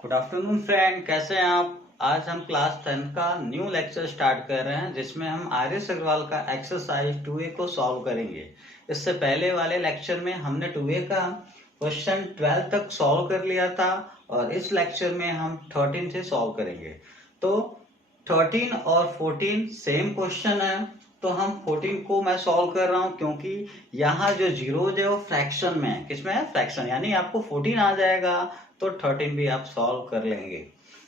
Good afternoon friend, कैसे हैं आप। आज हम क्लास 10 का न्यू लेक्चर स्टार्ट कर रहे हैं जिसमें हम आर्यस अग्रवाल का एक्सरसाइज 2A को सॉल्व करेंगे। इससे पहले वाले लेक्चर में हमने 2A का क्वेश्चन 12 तक सॉल्व कर लिया था और इस लेक्चर में हम 13 से सॉल्व करेंगे। तो 13 और 14 सेम क्वेश्चन है, तो हम 14 को मैं सॉल्व कर रहा हूं क्योंकि यहाँ जो जीरोज है वो फ्रैक्शन में है। किसमें है? फ्रैक्शन, यानी आपको 14 आ जाएगा तो 13 भी आप सॉल्व कर लेंगे।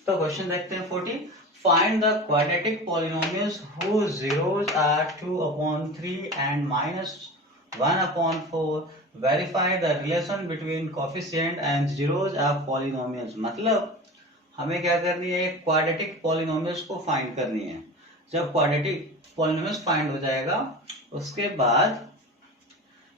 तो क्वेश्चन देखते हैं 14। Find the quadratic polynomials whose zeros are 2/3 and -1/4. Verify the relation between coefficient and zeros of polynomials। मतलब हमें क्या करनी है, क्वाड्रेटिक पॉलिनोमियल्स को फाइंड करनी है। जब क्वाड्रेटिक पॉलिनोमियल्स फाइंड हो जाएगा उसके बाद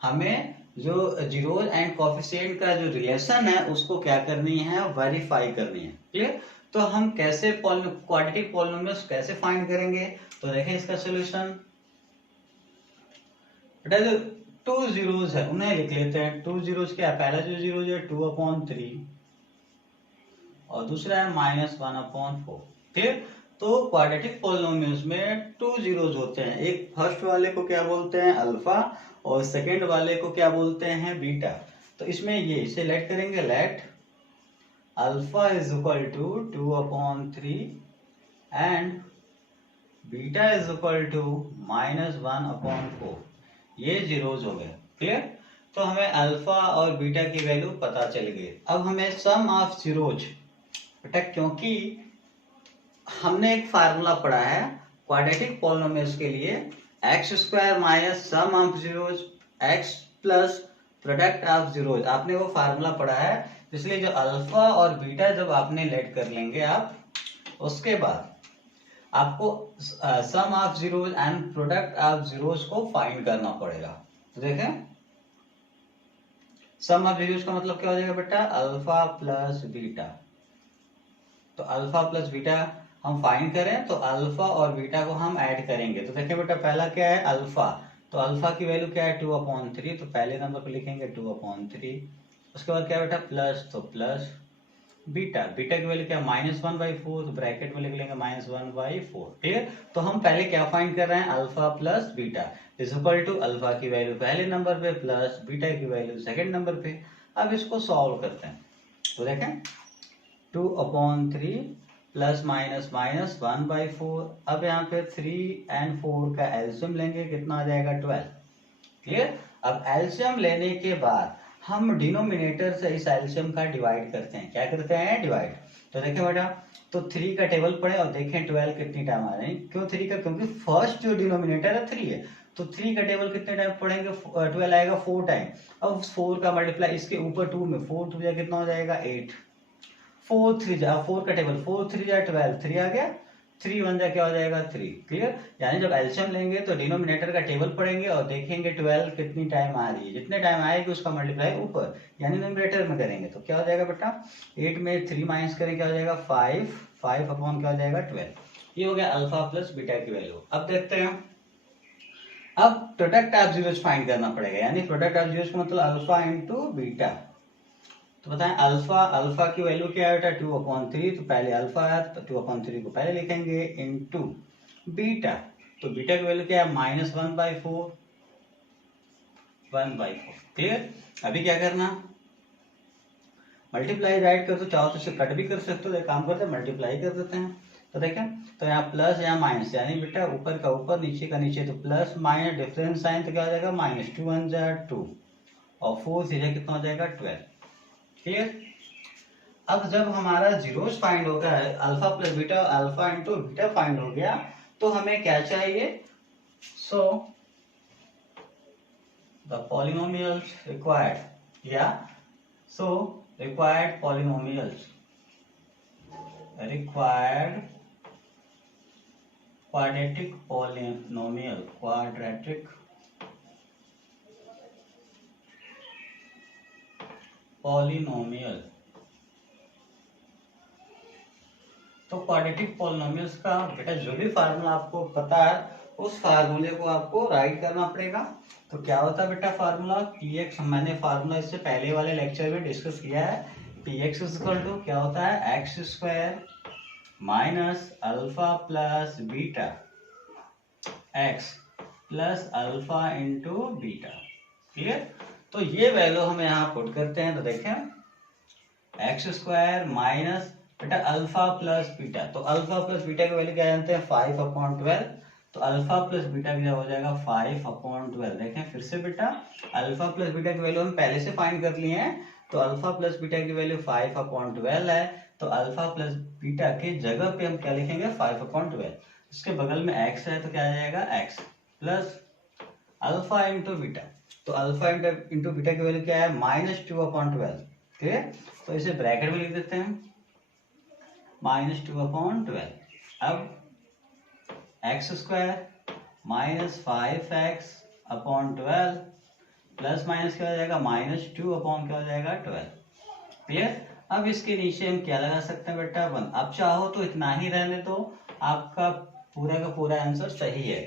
हमें जो जीरोज एंड कोफिशिएंट का जो रिलेशन है उसको क्या करनी है, वेरीफाई करनी है। क्लियर? तो हम कैसे क्वाड्रेटिक पॉलिनोमियल्स कैसे फाइंड करेंगे, तो देखें इसका सॉल्यूशन। बेटा जो 2 जीरोज है उन्हें लिख लेते हैं। 2 जीरोज क्या है? पहला जो जीरो है 2/3 और दूसरा है -1/4। क्लियर? तो क्वाड्रेटिक पॉलिनोमियल्स में 2 जीरोज होते हैं। एक फर्स्ट वाले को क्या बोलते हैं, अल्फा, और सेकेंड वाले को क्या बोलते हैं, बीटा। तो इसमें ये इसे लेट करेंगे, let alpha is equal to 2/3 and beta is equal to -1/4। ये जीरोज हो गए। क्लियर? तो हमें अल्फा और बीटा की वैल्यू पता चल गई। अब हमें सम ऑफ जीरोज, बेटा क्योंकि हमने एक फार्मूला पढ़ा है क्वाड्रेटिक पॉलिनोमियल्स के लिए, x² minus sum of zeros x plus product of zeros. आपने वो फार्मूला पढ़ा है, इसलिए जो अल्फा और बीटा जब आपने लेट कर लेंगे आप, उसके बाद आपको sum of zeros and product of zeros को फाइंड करना पड़ेगा। तो देखें, सम ऑफ जीरोज का मतलब क्या हो जाएगा बेटा, अल्फा प्लस बीटा। तो अल्फा प्लस बीटा हम फाइंड करें तो अल्फा और बीटा को हम ऐड करेंगे। तो देखिए बेटा, पहला क्या है, अल्फा। तो अल्फा की वैल्यू क्या है, 2/3। तो पहले नंबर पर लिखेंगे 2/3। उसके बाद क्या है बेटा, प्लस, तो प्लस बीटा। बीटा की वैल्यू क्या है, -1/4। तो ब्रैकेट में लिख लेंगे -1/4। क्लियर? तो हम पहले क्या फाइंड कर रहे हैं, alpha plus beta is equal to alpha की वैल्यू पहले नंबर पे प्लस बीटा की वैल्यू सेकेंड नंबर पे। अब इसको सॉल्व करते हैं। तो देखें, 2/3 प्लस माइनस माइनस 1/4। अब यहाँ पे 3 और 4 का एलसीएम लेंगे, कितना आ जाएगा, 12। क्लियर? अब एलसीएम लेने के बाद हम डिनोमिनेटर से इस एलसीएम का डिवाइड करते हैं। क्या करते हैं, डिवाइड। तो देखें बेटा, तो 3 का टेबल पढ़े और देखें 12 कितनी टाइम आ रहे हैं। क्यों 3 का? क्योंकि फर्स्ट जो डिनोमिनेटर है 3 है। तो 3 का टेबल कितने टाइम पढ़ेंगे, 12 आएगा 4 टाइम। अब 4 का मल्टीप्लाई इसके ऊपर 2 में, 4 2 जा कितना हो जाएगा, 8। 4 3 जा, 4 का टेबल 4 3 जा 12, 3 आ गया, 3 1 जा क्या हो जाएगा, 3। क्लियर? यानी जब एलसीएम लेंगे तो डिनोमिनेटर का टेबल पढ़ेंगे और देखेंगे 12 कितनी टाइम आ रही है। जितने टाइम आएगी उसका मल्टीप्लाई ऊपर यानी न्यूमरेटर में करेंगे। तो क्या हो जाएगा बेटा, 8 में 3 माइनस करें क्या हो जाएगा, 5। 5 अपॉन क्या हो जाएगा, 12। ये हो गया अल्फा प्लस बीटा की वैल्यू। अब देखते हैं, अब प्रोडक्ट ऑफ जीरोज फाइंड करना पड़ेगा, यानी प्रोडक्ट ऑफ जीरोज का मतलब अल्फा इंटू बीटा। तो बताएं, अल्फा की वैल्यू क्या है बेटा, 2/3। तो पहले अल्फा है तो 2/3 को पहले लिखेंगे, इनटू बीटा। तो बीटा की वैल्यू क्या है, -1/4। 1/4। क्लियर? अभी क्या करना, मल्टीप्लाई राइट कर दो, चाहो तो इसे कट भी कर सकते हो। एक काम करते हैं, मल्टीप्लाई कर देते हैं। तो देखें, तो यहाँ प्लस यहाँ माइनस, यानी बेटा ऊपर का ऊपर नीचे का नीचे, तो प्लस माइनस डिफरेंस साइन तो क्या हो जाएगा, -2 1 जा 2 और 4 3 कितना हो जाएगा, 12। क्लियर? अब जब हमारा जीरोस फाइंड हो गया है, alpha plus beta, alpha into beta find हो गया, तो हमें क्या चाहिए, सो द पॉलिनोमियल्स रिक्वायर्ड, या so required polynomials, required quadratic polynomial, quadratic polynomial. तो क्वाड्रेटिक पॉलिनोमियल्स का बेटा जो भी फार्मूला आपको पता है उस फार्मूले को आपको राइट करना पड़ेगा। तो क्या होता है बेटा फार्मूला, मैंने फार्मूला इससे पहले वाले लेक्चर में डिस्कस किया है पी एक्स इक्वल टू क्या होता है x square minus alpha plus beta x plus alpha into beta. Clear. तो ये वैल्यू हम यहाँ पुट करते हैं तो देखें एक्स स्क्वायर माइनस बेटा अल्फा प्लस बीटा, तो अल्फा प्लस बीटा की वैल्यू क्या जानते हैं 5/12, तो अल्फा प्लस बीटा क्या हो जाएगा 5/12। देखें फिर से बेटा अल्फा प्लस बीटा की वैल्यू हम पहले से फाइंड कर लिए हैं, तो अल्फा प्लस बीटा की वैल्यू 5/12 है, तो अल्फा प्लस बीटा की जगह पे हम क्या लिखेंगे 5/12, इसके बगल में x है तो क्या आ जाएगा x plus alpha into beta, तो अल्फा इंटू बीटा की वैल्यू क्या है -2/12। ठीक है, तो इसे ब्रैकेट में लिख देते हैं -2/12। अब x square minus 5x/12 plus minus क्या हो जाएगा -2 क्या हो जाएगा 12। क्लियर। अब इसके नीचे हम क्या लगा सकते हैं बेटा 1। अब चाहो तो इतना ही रहने दो, आपका पूरा का पूरा आंसर सही है।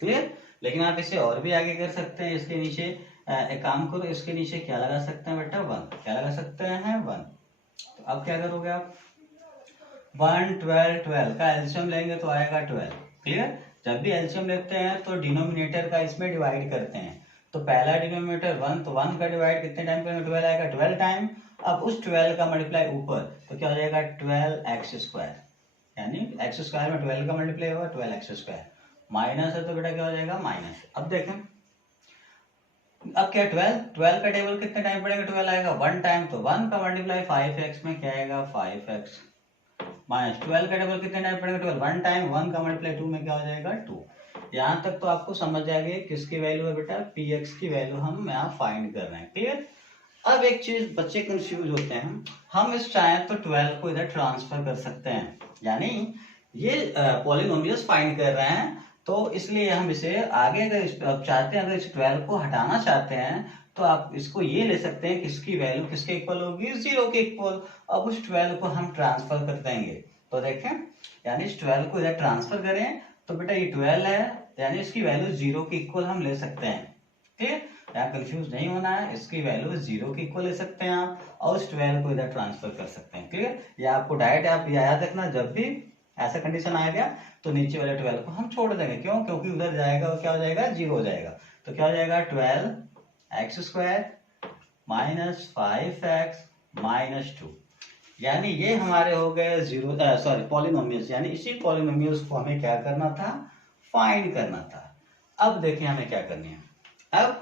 क्लियर। लेकिन आप इसे और भी आगे कर सकते हैं, इसके नीचे एक काम करो, इसके नीचे क्या लगा सकते हैं बेटा 1, क्या लगा सकते हैं 1। तो अब क्या करोगे आप 1 12 12 का एलसीएम लेंगे तो आएगा 12। क्लियर। जब भी एलसीएम लेते हैं तो डिनोमिनेटर का इसमें डिवाइड करते हैं, तो पहला डिनोमिनेटर 1, तो 1 का डिवाइड कितने टाइम करेंगे 12 आएगा 12 टाइम। अब उस 12 का मल्टीप्लाई ऊपर तो क्या हो जाएगा 12x², यानी x स्क्वायर में 12 का मल्टीप्लाई होगा 12x², माइनस है तो बेटा क्या हो जाएगा माइनस। अब देखें अब क्या 12 का टेबल कितने टाइम पड़ेगा 12 आएगा 1 टाइम, तो 1 का मल्टीप्लाई 5x में क्या आएगा 5x, माइनस 12 का टेबल कितने टाइम पड़ेगा 12 1 टाइम, 1 का मल्टीप्लाई 2 में क्या हो जाएगा 2। यहाँ तक तो आपको समझ जाएगी किसकी वैल्यू है बेटा px की वैल्यू हम यहाँ फाइंड कर रहे हैं। क्लियर। अब एक चीज बच्चे कंफ्यूज होते हैं, हम इस चाहें तो 12 को इधर ट्रांसफर कर सकते हैं, यानी ये पॉलिनोमियल्स फाइंड कर रहे हैं, तो इसलिए हम इसे आगे अगर चाहते हैं, अगर इस 12 को हटाना चाहते हैं तो आप इसको ये ले सकते हैं कि इसकी वैल्यू किसके इक्वल होगी 0 के इक्वल। अब उस 12 को हम ट्रांसफर कर देंगे, तो देखें यानी इस 12 को इधर ट्रांसफर करें तो बेटा ये 12 है, यानी इसकी वैल्यू 0 के इक्वल हम ले सकते हैं। ठीक, यहाँ कंफ्यूज नहीं होना है, इसकी वैल्यू 0 के इक्वल ले सकते हैं आप, और उस 12 को इधर ट्रांसफर कर सकते हैं। क्लियर। ये आपको डायरेक्ट आप याद रखना, जब भी ऐसा कंडीशन आएगा तो नीचे वाले 12 को हम छोड़ देंगे, क्यों, क्योंकि उधर जाएगा और क्या हो जाएगा 0 हो जाएगा, तो क्या हो जाएगा 12x² माइनस 5x माइनस 2, यानी ये हमारे हो गए पॉलिनोमियल्स, यानी इसी पॉलिनोमियल्स को हमें क्या करना था फाइंड करना था। अब देखिए हमें क्या करनी है, अब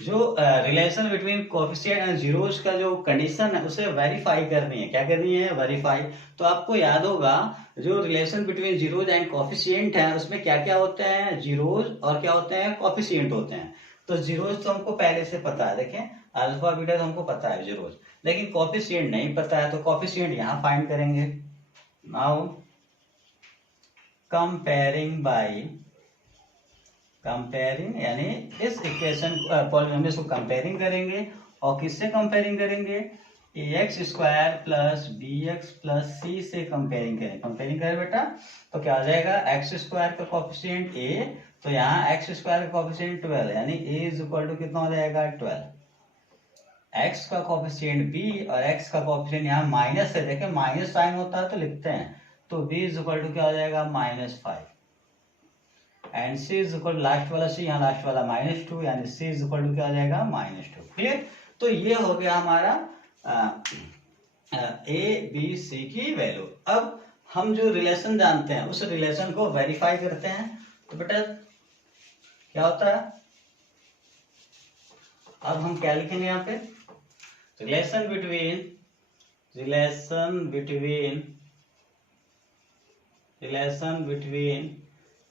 जो relation between coefficient and zeros का जो कंडीशन है उसे वेरीफाई करनी है। क्या करनी है वेरीफाई। तो आपको याद होगा जो relation between zeros and coefficient है उसमें क्या क्या होते हैं जीरोस और क्या होते हैं कोएफिशिएंट होते हैं। तो जीरोस तो हमको पहले से पता है, देखें अल्फा बीटा तो हमको पता है जीरोस, लेकिन कोएफिशिएंट नहीं पता है, तो कोएफिशिएंट यहाँ फाइंड करेंगे। नाउ कंपेयरिंग यानी इस इक्वेशन पॉलिनोमियल्स को कंपेयरिंग करेंगे, और किससे कंपेयरिंग करेंगे ax² plus bx plus c से कंपेयरिंग करें बेटा, तो क्या आ जाएगा x² का कोएफिशिएंट a, तो यहाँ x² का कोएफिशिएंट 12, यानी a इज इक्वल टू कितना हो जाएगा 12, x का कोएफिशिएंट b और x का कोएफिशिएंट यहाँ माइनस है, देखें माइनस साइन होता है तो लिखते हैं, तो b इज इक्वल टू क्या हो जाएगा -5, and c is equal last वाला c, यहाँ लास्ट वाला -2, यानी c इज इक्वल टू क्या हो जाएगा -2। क्लियर। तो ये हो गया हमारा a b c की वैल्यू। अब हम जो रिलेशन जानते हैं उस रिलेशन को वेरीफाई करते हैं, तो बेटा क्या होता है, अब हम क्या लिखेंगे यहाँ पे relation between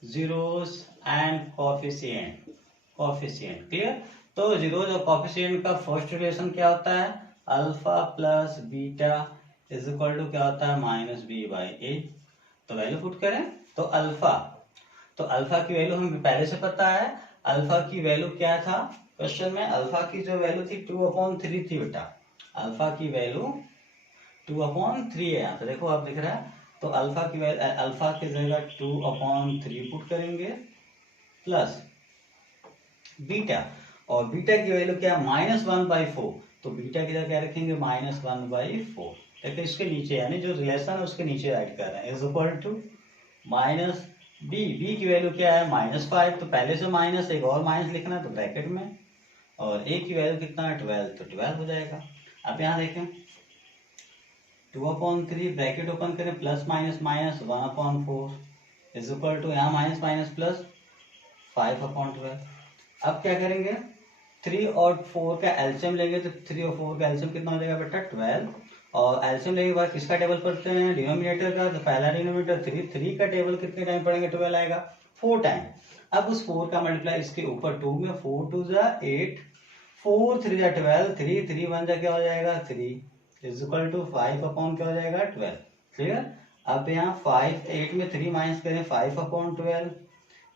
zeros and coefficient. Clear. तो जीरोस और कोएफिशिएंट का फर्स्ट रिलेशन क्या होता है alpha plus beta is equal to क्या होता है -b/a। तो वैल्यू पुट करें तो अल्फा की वैल्यू हमें पहले से पता है, अल्फा की वैल्यू क्या था क्वेश्चन में, अल्फा की जो वैल्यू थी 2/3 थी बेटा, अल्फा की वैल्यू 2/3 है यहाँ पे, देखो आप दिख रहा है, तो अल्फा की जगह 2/3 पुट करेंगे प्लस बीटा, और बीटा की वैल्यू क्या -1/4, तो बीटा की जगह क्या रखेंगे -1/4। देखिए इसके नीचे यानी जो रिलेशन है उसके नीचे राइट कर रहे हैं is equal to minus b की वैल्यू क्या है -5, तो पहले से माइनस एक और माइनस लिखना है तो ब्रैकेट में, और ए की वैल्यू कितना है 12, तो 12 हो जाएगा। अब यहाँ देखें 2/3 ब्रैकेट ओपन करें plus minus minus 1/4 is equal to यहाँ माइनस माइनस प्लस 5/12। अब क्या करेंगे 3 और 4 का एलसीएम लेंगे, तो 3 और 4 का एलसीएम कितना हो जाएगा बेटा 12, और एलसीएम लेने के बाद किसका टेबल पढ़ते हैं डिनोमिनेटर का, तो पहला डिनोमिनेटर 3 का टेबल कितने टाइम पढ़ेंगे 12 आएगा 4 टाइम। अब उस 4 का मल्टीप्लाई इसके ऊपर 2 में 4 2 जा 8, 4 3 जा 12, 3 3 1 जा क्या हो जाएगा 3 इज इक्वल टू 5 अपॉन क्या हो जाएगा 12। क्लियर। अब यहाँ 5 8 में 3 माइनस करें 5/12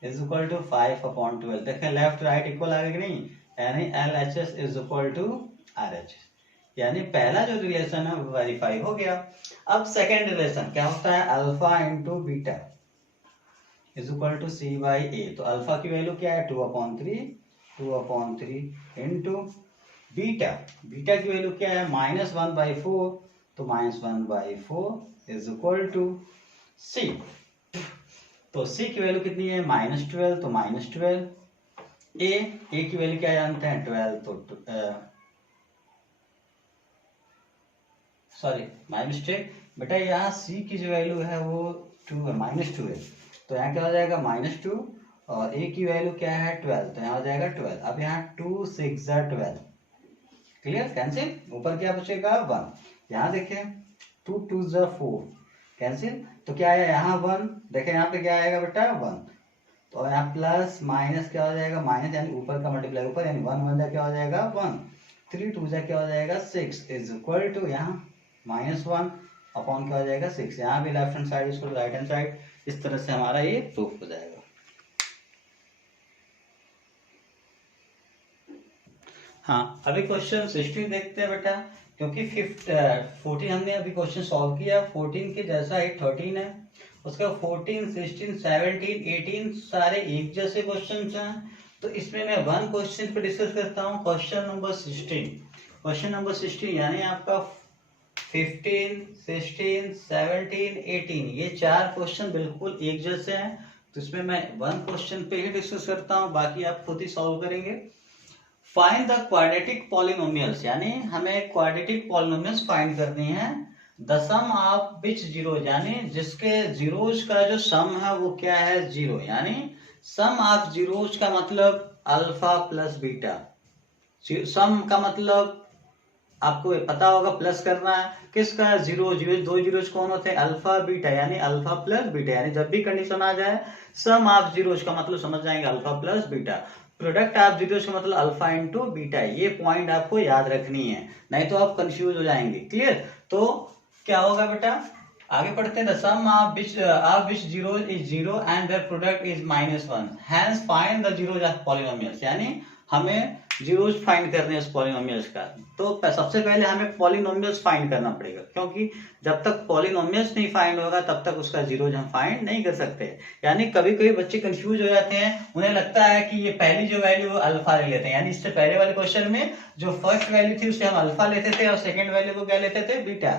इज इक्वल टू 5/12। देखें लेफ्ट राइट इक्वल आ गया कि नहीं, यानी LHS is equal to RHS, यानी पहला जो रिलेशन है वो वेरीफाई हो गया। अब सेकेंड रिलेशन क्या होता है alpha into beta is equal to C/A। तो अल्फा की वैल्यू क्या है 2/3 इंटू बीटा, बीटा की वैल्यू क्या है -1/4, तो -1/4 इज इक्वल टू C। तो C की वैल्यू कितनी है -12, तो -12। ए की वैल्यू क्या जानते हैं 12, तो सॉरी माय मिस्टेक बेटा, यहाँ C की जो वैल्यू है वो 2 है -2 है, तो यहाँ क्या हो जाएगा -2, और A की वैल्यू क्या है 12, तो यहाँ हो जाएगा 12। अब यहाँ 2 6 12, क्लियर, कैंसिल, ऊपर क्या बचेगा 1। यहाँ देखें 2 2 4 कैंसिल, तो क्या है यहाँ 1, देखें यहाँ पे क्या आएगा बेटा 1, तो यहाँ प्लस माइनस क्या हो जाएगा माइनस, यानी ऊपर का मल्टीप्लाई ऊपर, यानी 1 1 जा क्या हो जाएगा 1, 3 2 जा क्या हो जाएगा 6 इज इक्वल टू यहाँ -1 अपॉन क्या हो जाएगा 6। यहाँ भी लेफ्ट हैंड साइड इसको राइट हैंड साइड, इस तरह से हमारा ये प्रूफ हो जाएगा। हाँ अभी क्वेश्चन 16 देखते हैं बेटा, क्योंकि 14 हमने अभी क्वेश्चन सॉल्व किया, 14 के जैसा ही 13 है, उसका 14 16 17 18 सारे एक जैसे क्वेश्चन हैं। तो इसमें मैं वन क्वेश्चन पे डिस्कस करता हूँ, क्वेश्चन नंबर 16। क्वेश्चन नंबर 16 यानी आपका 15 16 17 18 ये चार क्वेश्चन बिल्कुल एक जैसे हैं, तो इसमें मैं वन क्वेश्चन पे ही डिस्कस करता हूँ, बाकी आप खुद ही सॉल्व करेंगे। फाइंड द क्वाड्रेटिक पॉलिनोमियल्स, यानी हमें क्वाड्रेटिक पॉलिनोमियल्स फाइंड करनी है। The sum of which zero, यानी जिसके जीरोज का जो सम है वो क्या है 0, यानी सम ऑफ जीरोज का मतलब अल्फा प्लस बीटा। सम का मतलब आपको पता होगा प्लस करना है, किसका 0 0 दो जीरोज कौन होते हैं अल्फा बीटा, यानी अल्फा प्लस बीटा, यानी जब भी कंडीशन आ जाए सम ऑफ जीरोज का मतलब समझ जाएंगे alpha plus beta, product of zeros का मतलब अल्फा इंटू बीटा। ये पॉइंट आपको याद रखनी है, नहीं तो आप कंफ्यूज हो जाएंगे। क्लियर, तो क्या होगा बेटा आगे पढ़ते हैं। The sum of which zero is 0 and their product is -1, hence find the zeros of polynomials, यानी हमें जीरोज फाइंड करने हैं उस पॉलिनोमियल्स का। तो सबसे पहले हमें पॉलिनोमियल्स फाइंड करना पड़ेगा, क्योंकि जब तक पॉलिनोमियल्स नहीं फाइंड होगा तब तक उसका जीरोज हम फाइंड नहीं कर सकते। यानी कभी कभी बच्चे कंफ्यूज हो जाते हैं, उन्हें लगता है कि ये पहली जो वैल्यू अल्फा ले लेते हैं, यानी इससे पहले वाले क्वेश्चन में जो फर्स्ट वैल्यू थी उसे हम अल्फा लेते थे और सेकेंड वैल्यू को क्या लेते थे बीटा।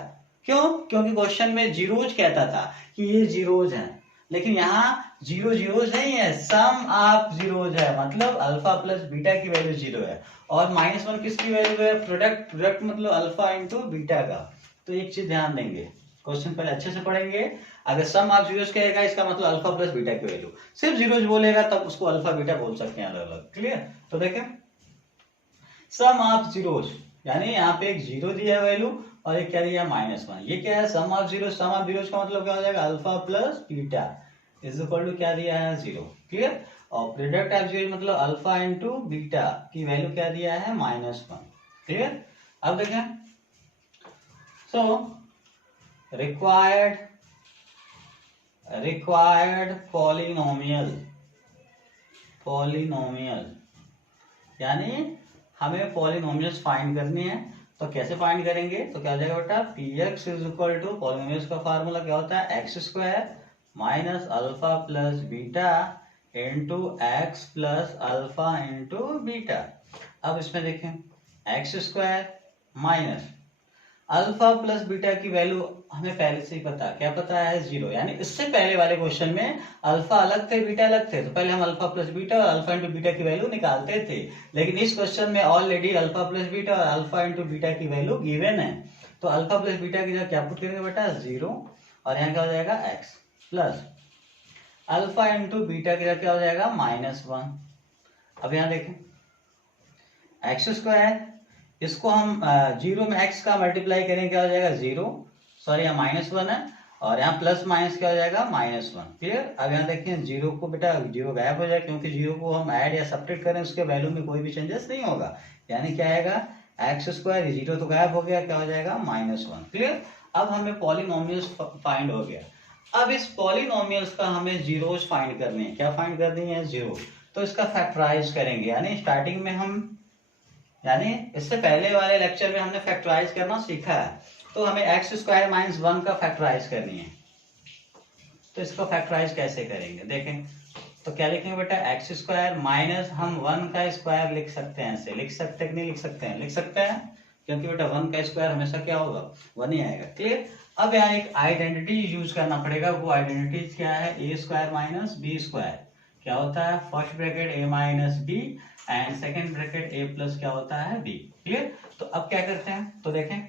क्यों? क्योंकि क्वेश्चन में जीरोज कहता था कि ये जीरोज हैं, लेकिन यहाँ जीरो जीरोज नहीं है, सम ऑफ जीरोज है, मतलब अल्फा प्लस बीटा की वैल्यू 0 है, और -1 किसकी वैल्यू है प्रोडक्ट मतलब अल्फा इंटू बीटा का। तो एक चीज ध्यान देंगे, क्वेश्चन पहले अच्छे से पढ़ेंगे। अगर सम ऑफ जीरोज कहेगा इसका मतलब अल्फा प्लस बीटा की वैल्यू, सिर्फ जीरोज बोलेगा तब उसको अल्फा बीटा बोल सकते हैं अलग अलग। क्लियर, तो देखें सम ऑफ जीरोज, यानी यहाँ पे एक 0 दिया वैल्यू और एक क्या दिया -1, ये क्या है sum of zeros. Sum of zeros का मतलब क्या हो जाएगा alpha plus beta is equal to क्या दिया है 0। क्लियर, और प्रोडक्ट ऑफ जीरो मतलब अल्फा इंटू बीटा की वैल्यू क्या दिया है -1। क्लियर, अब देखें सो रिक्वायर्ड पॉलिनोमियल, यानी हमें पॉलिनोमियल्स फाइंड करनी है। तो कैसे फाइंड करेंगे, तो क्या हो जाएगा बेटा px is equal to polynomials का फार्मूला क्या होता है x² minus alpha plus beta into x plus alpha into beta. अब इसमें देखें x² minus alpha plus beta की वैल्यू हमें पहले से ही पता, क्या पता है 0। यानी इससे पहले वाले क्वेश्चन में अल्फा अलग थे बीटा अलग थे, तो पहले हम अल्फा प्लस बीटा और अल्फा इंटू बीटा की वैल्यू निकालते थे। लेकिन इस क्वेश्चन में ऑलरेडी अल्फा प्लस बीटा और अल्फा इंटू बीटा की वैल्यू गिवन है, तो अल्फा प्लस बीटा की जगह क्या पुट करेंगे बेटा 0, और यहाँ क्या हो जाएगा x plus alpha into beta की जगह क्या हो जाएगा -1। अब यहाँ देखें एक्स स्क्वायर, इसको हम 0 में x का मल्टीप्लाई करेंगे क्या हो जाएगा 0, सॉरी यहाँ -1 है, और यहाँ प्लस माइनस क्या हो जाएगा -1। क्लियर। अब यहाँ देखें 0 को बेटा 0 गायब हो जाए, क्योंकि 0 को हम ऐड या सब्ट्रैक्ट करें उसके वैल्यू में कोई भी चेंजेस नहीं होगा। यानी क्या आएगा एक्स स्क्वायर, 0 तो गायब हो गया, क्या हो जाएगा -1। क्लियर। अब हमें पॉलिनोमियल्स फाइंड हो गया। अब इस पॉलिनोमियल्स का हमें जीरोस फाइंड करने हैं। क्या फाइंड करनी है 0, तो इसका फैक्टराइज करेंगे। यानी स्टार्टिंग में हम, यानी इससे पहले वाले लेक्चर में हमने फैक्टराइज करना सीखा है, तो हमें एक्स स्क्वायर माइनस 1 का फैक्टराइज करनी है। तो इसको फैक्टराइज कैसे करेंगे देखें, तो क्या लिखेंगे बेटा एक्स स्क्वायर माइनस, हम 1 का स्क्वायर लिख सकते हैं, ऐसे लिख सकते हैं कि नहीं लिख सकते हैं, लिख सकते हैं, क्योंकि बेटा 1 का स्क्वायर हमेशा क्या होगा 1 ही आएगा। क्लियर। अब यहाँ एक आइडेंटिटी यूज करना पड़ेगा, वो आइडेंटिटी क्या है a square minus b square. क्या होता है first bracket a minus b and second bracket a plus क्या होता है बी। क्लियर। तो अब क्या करते हैं, तो देखें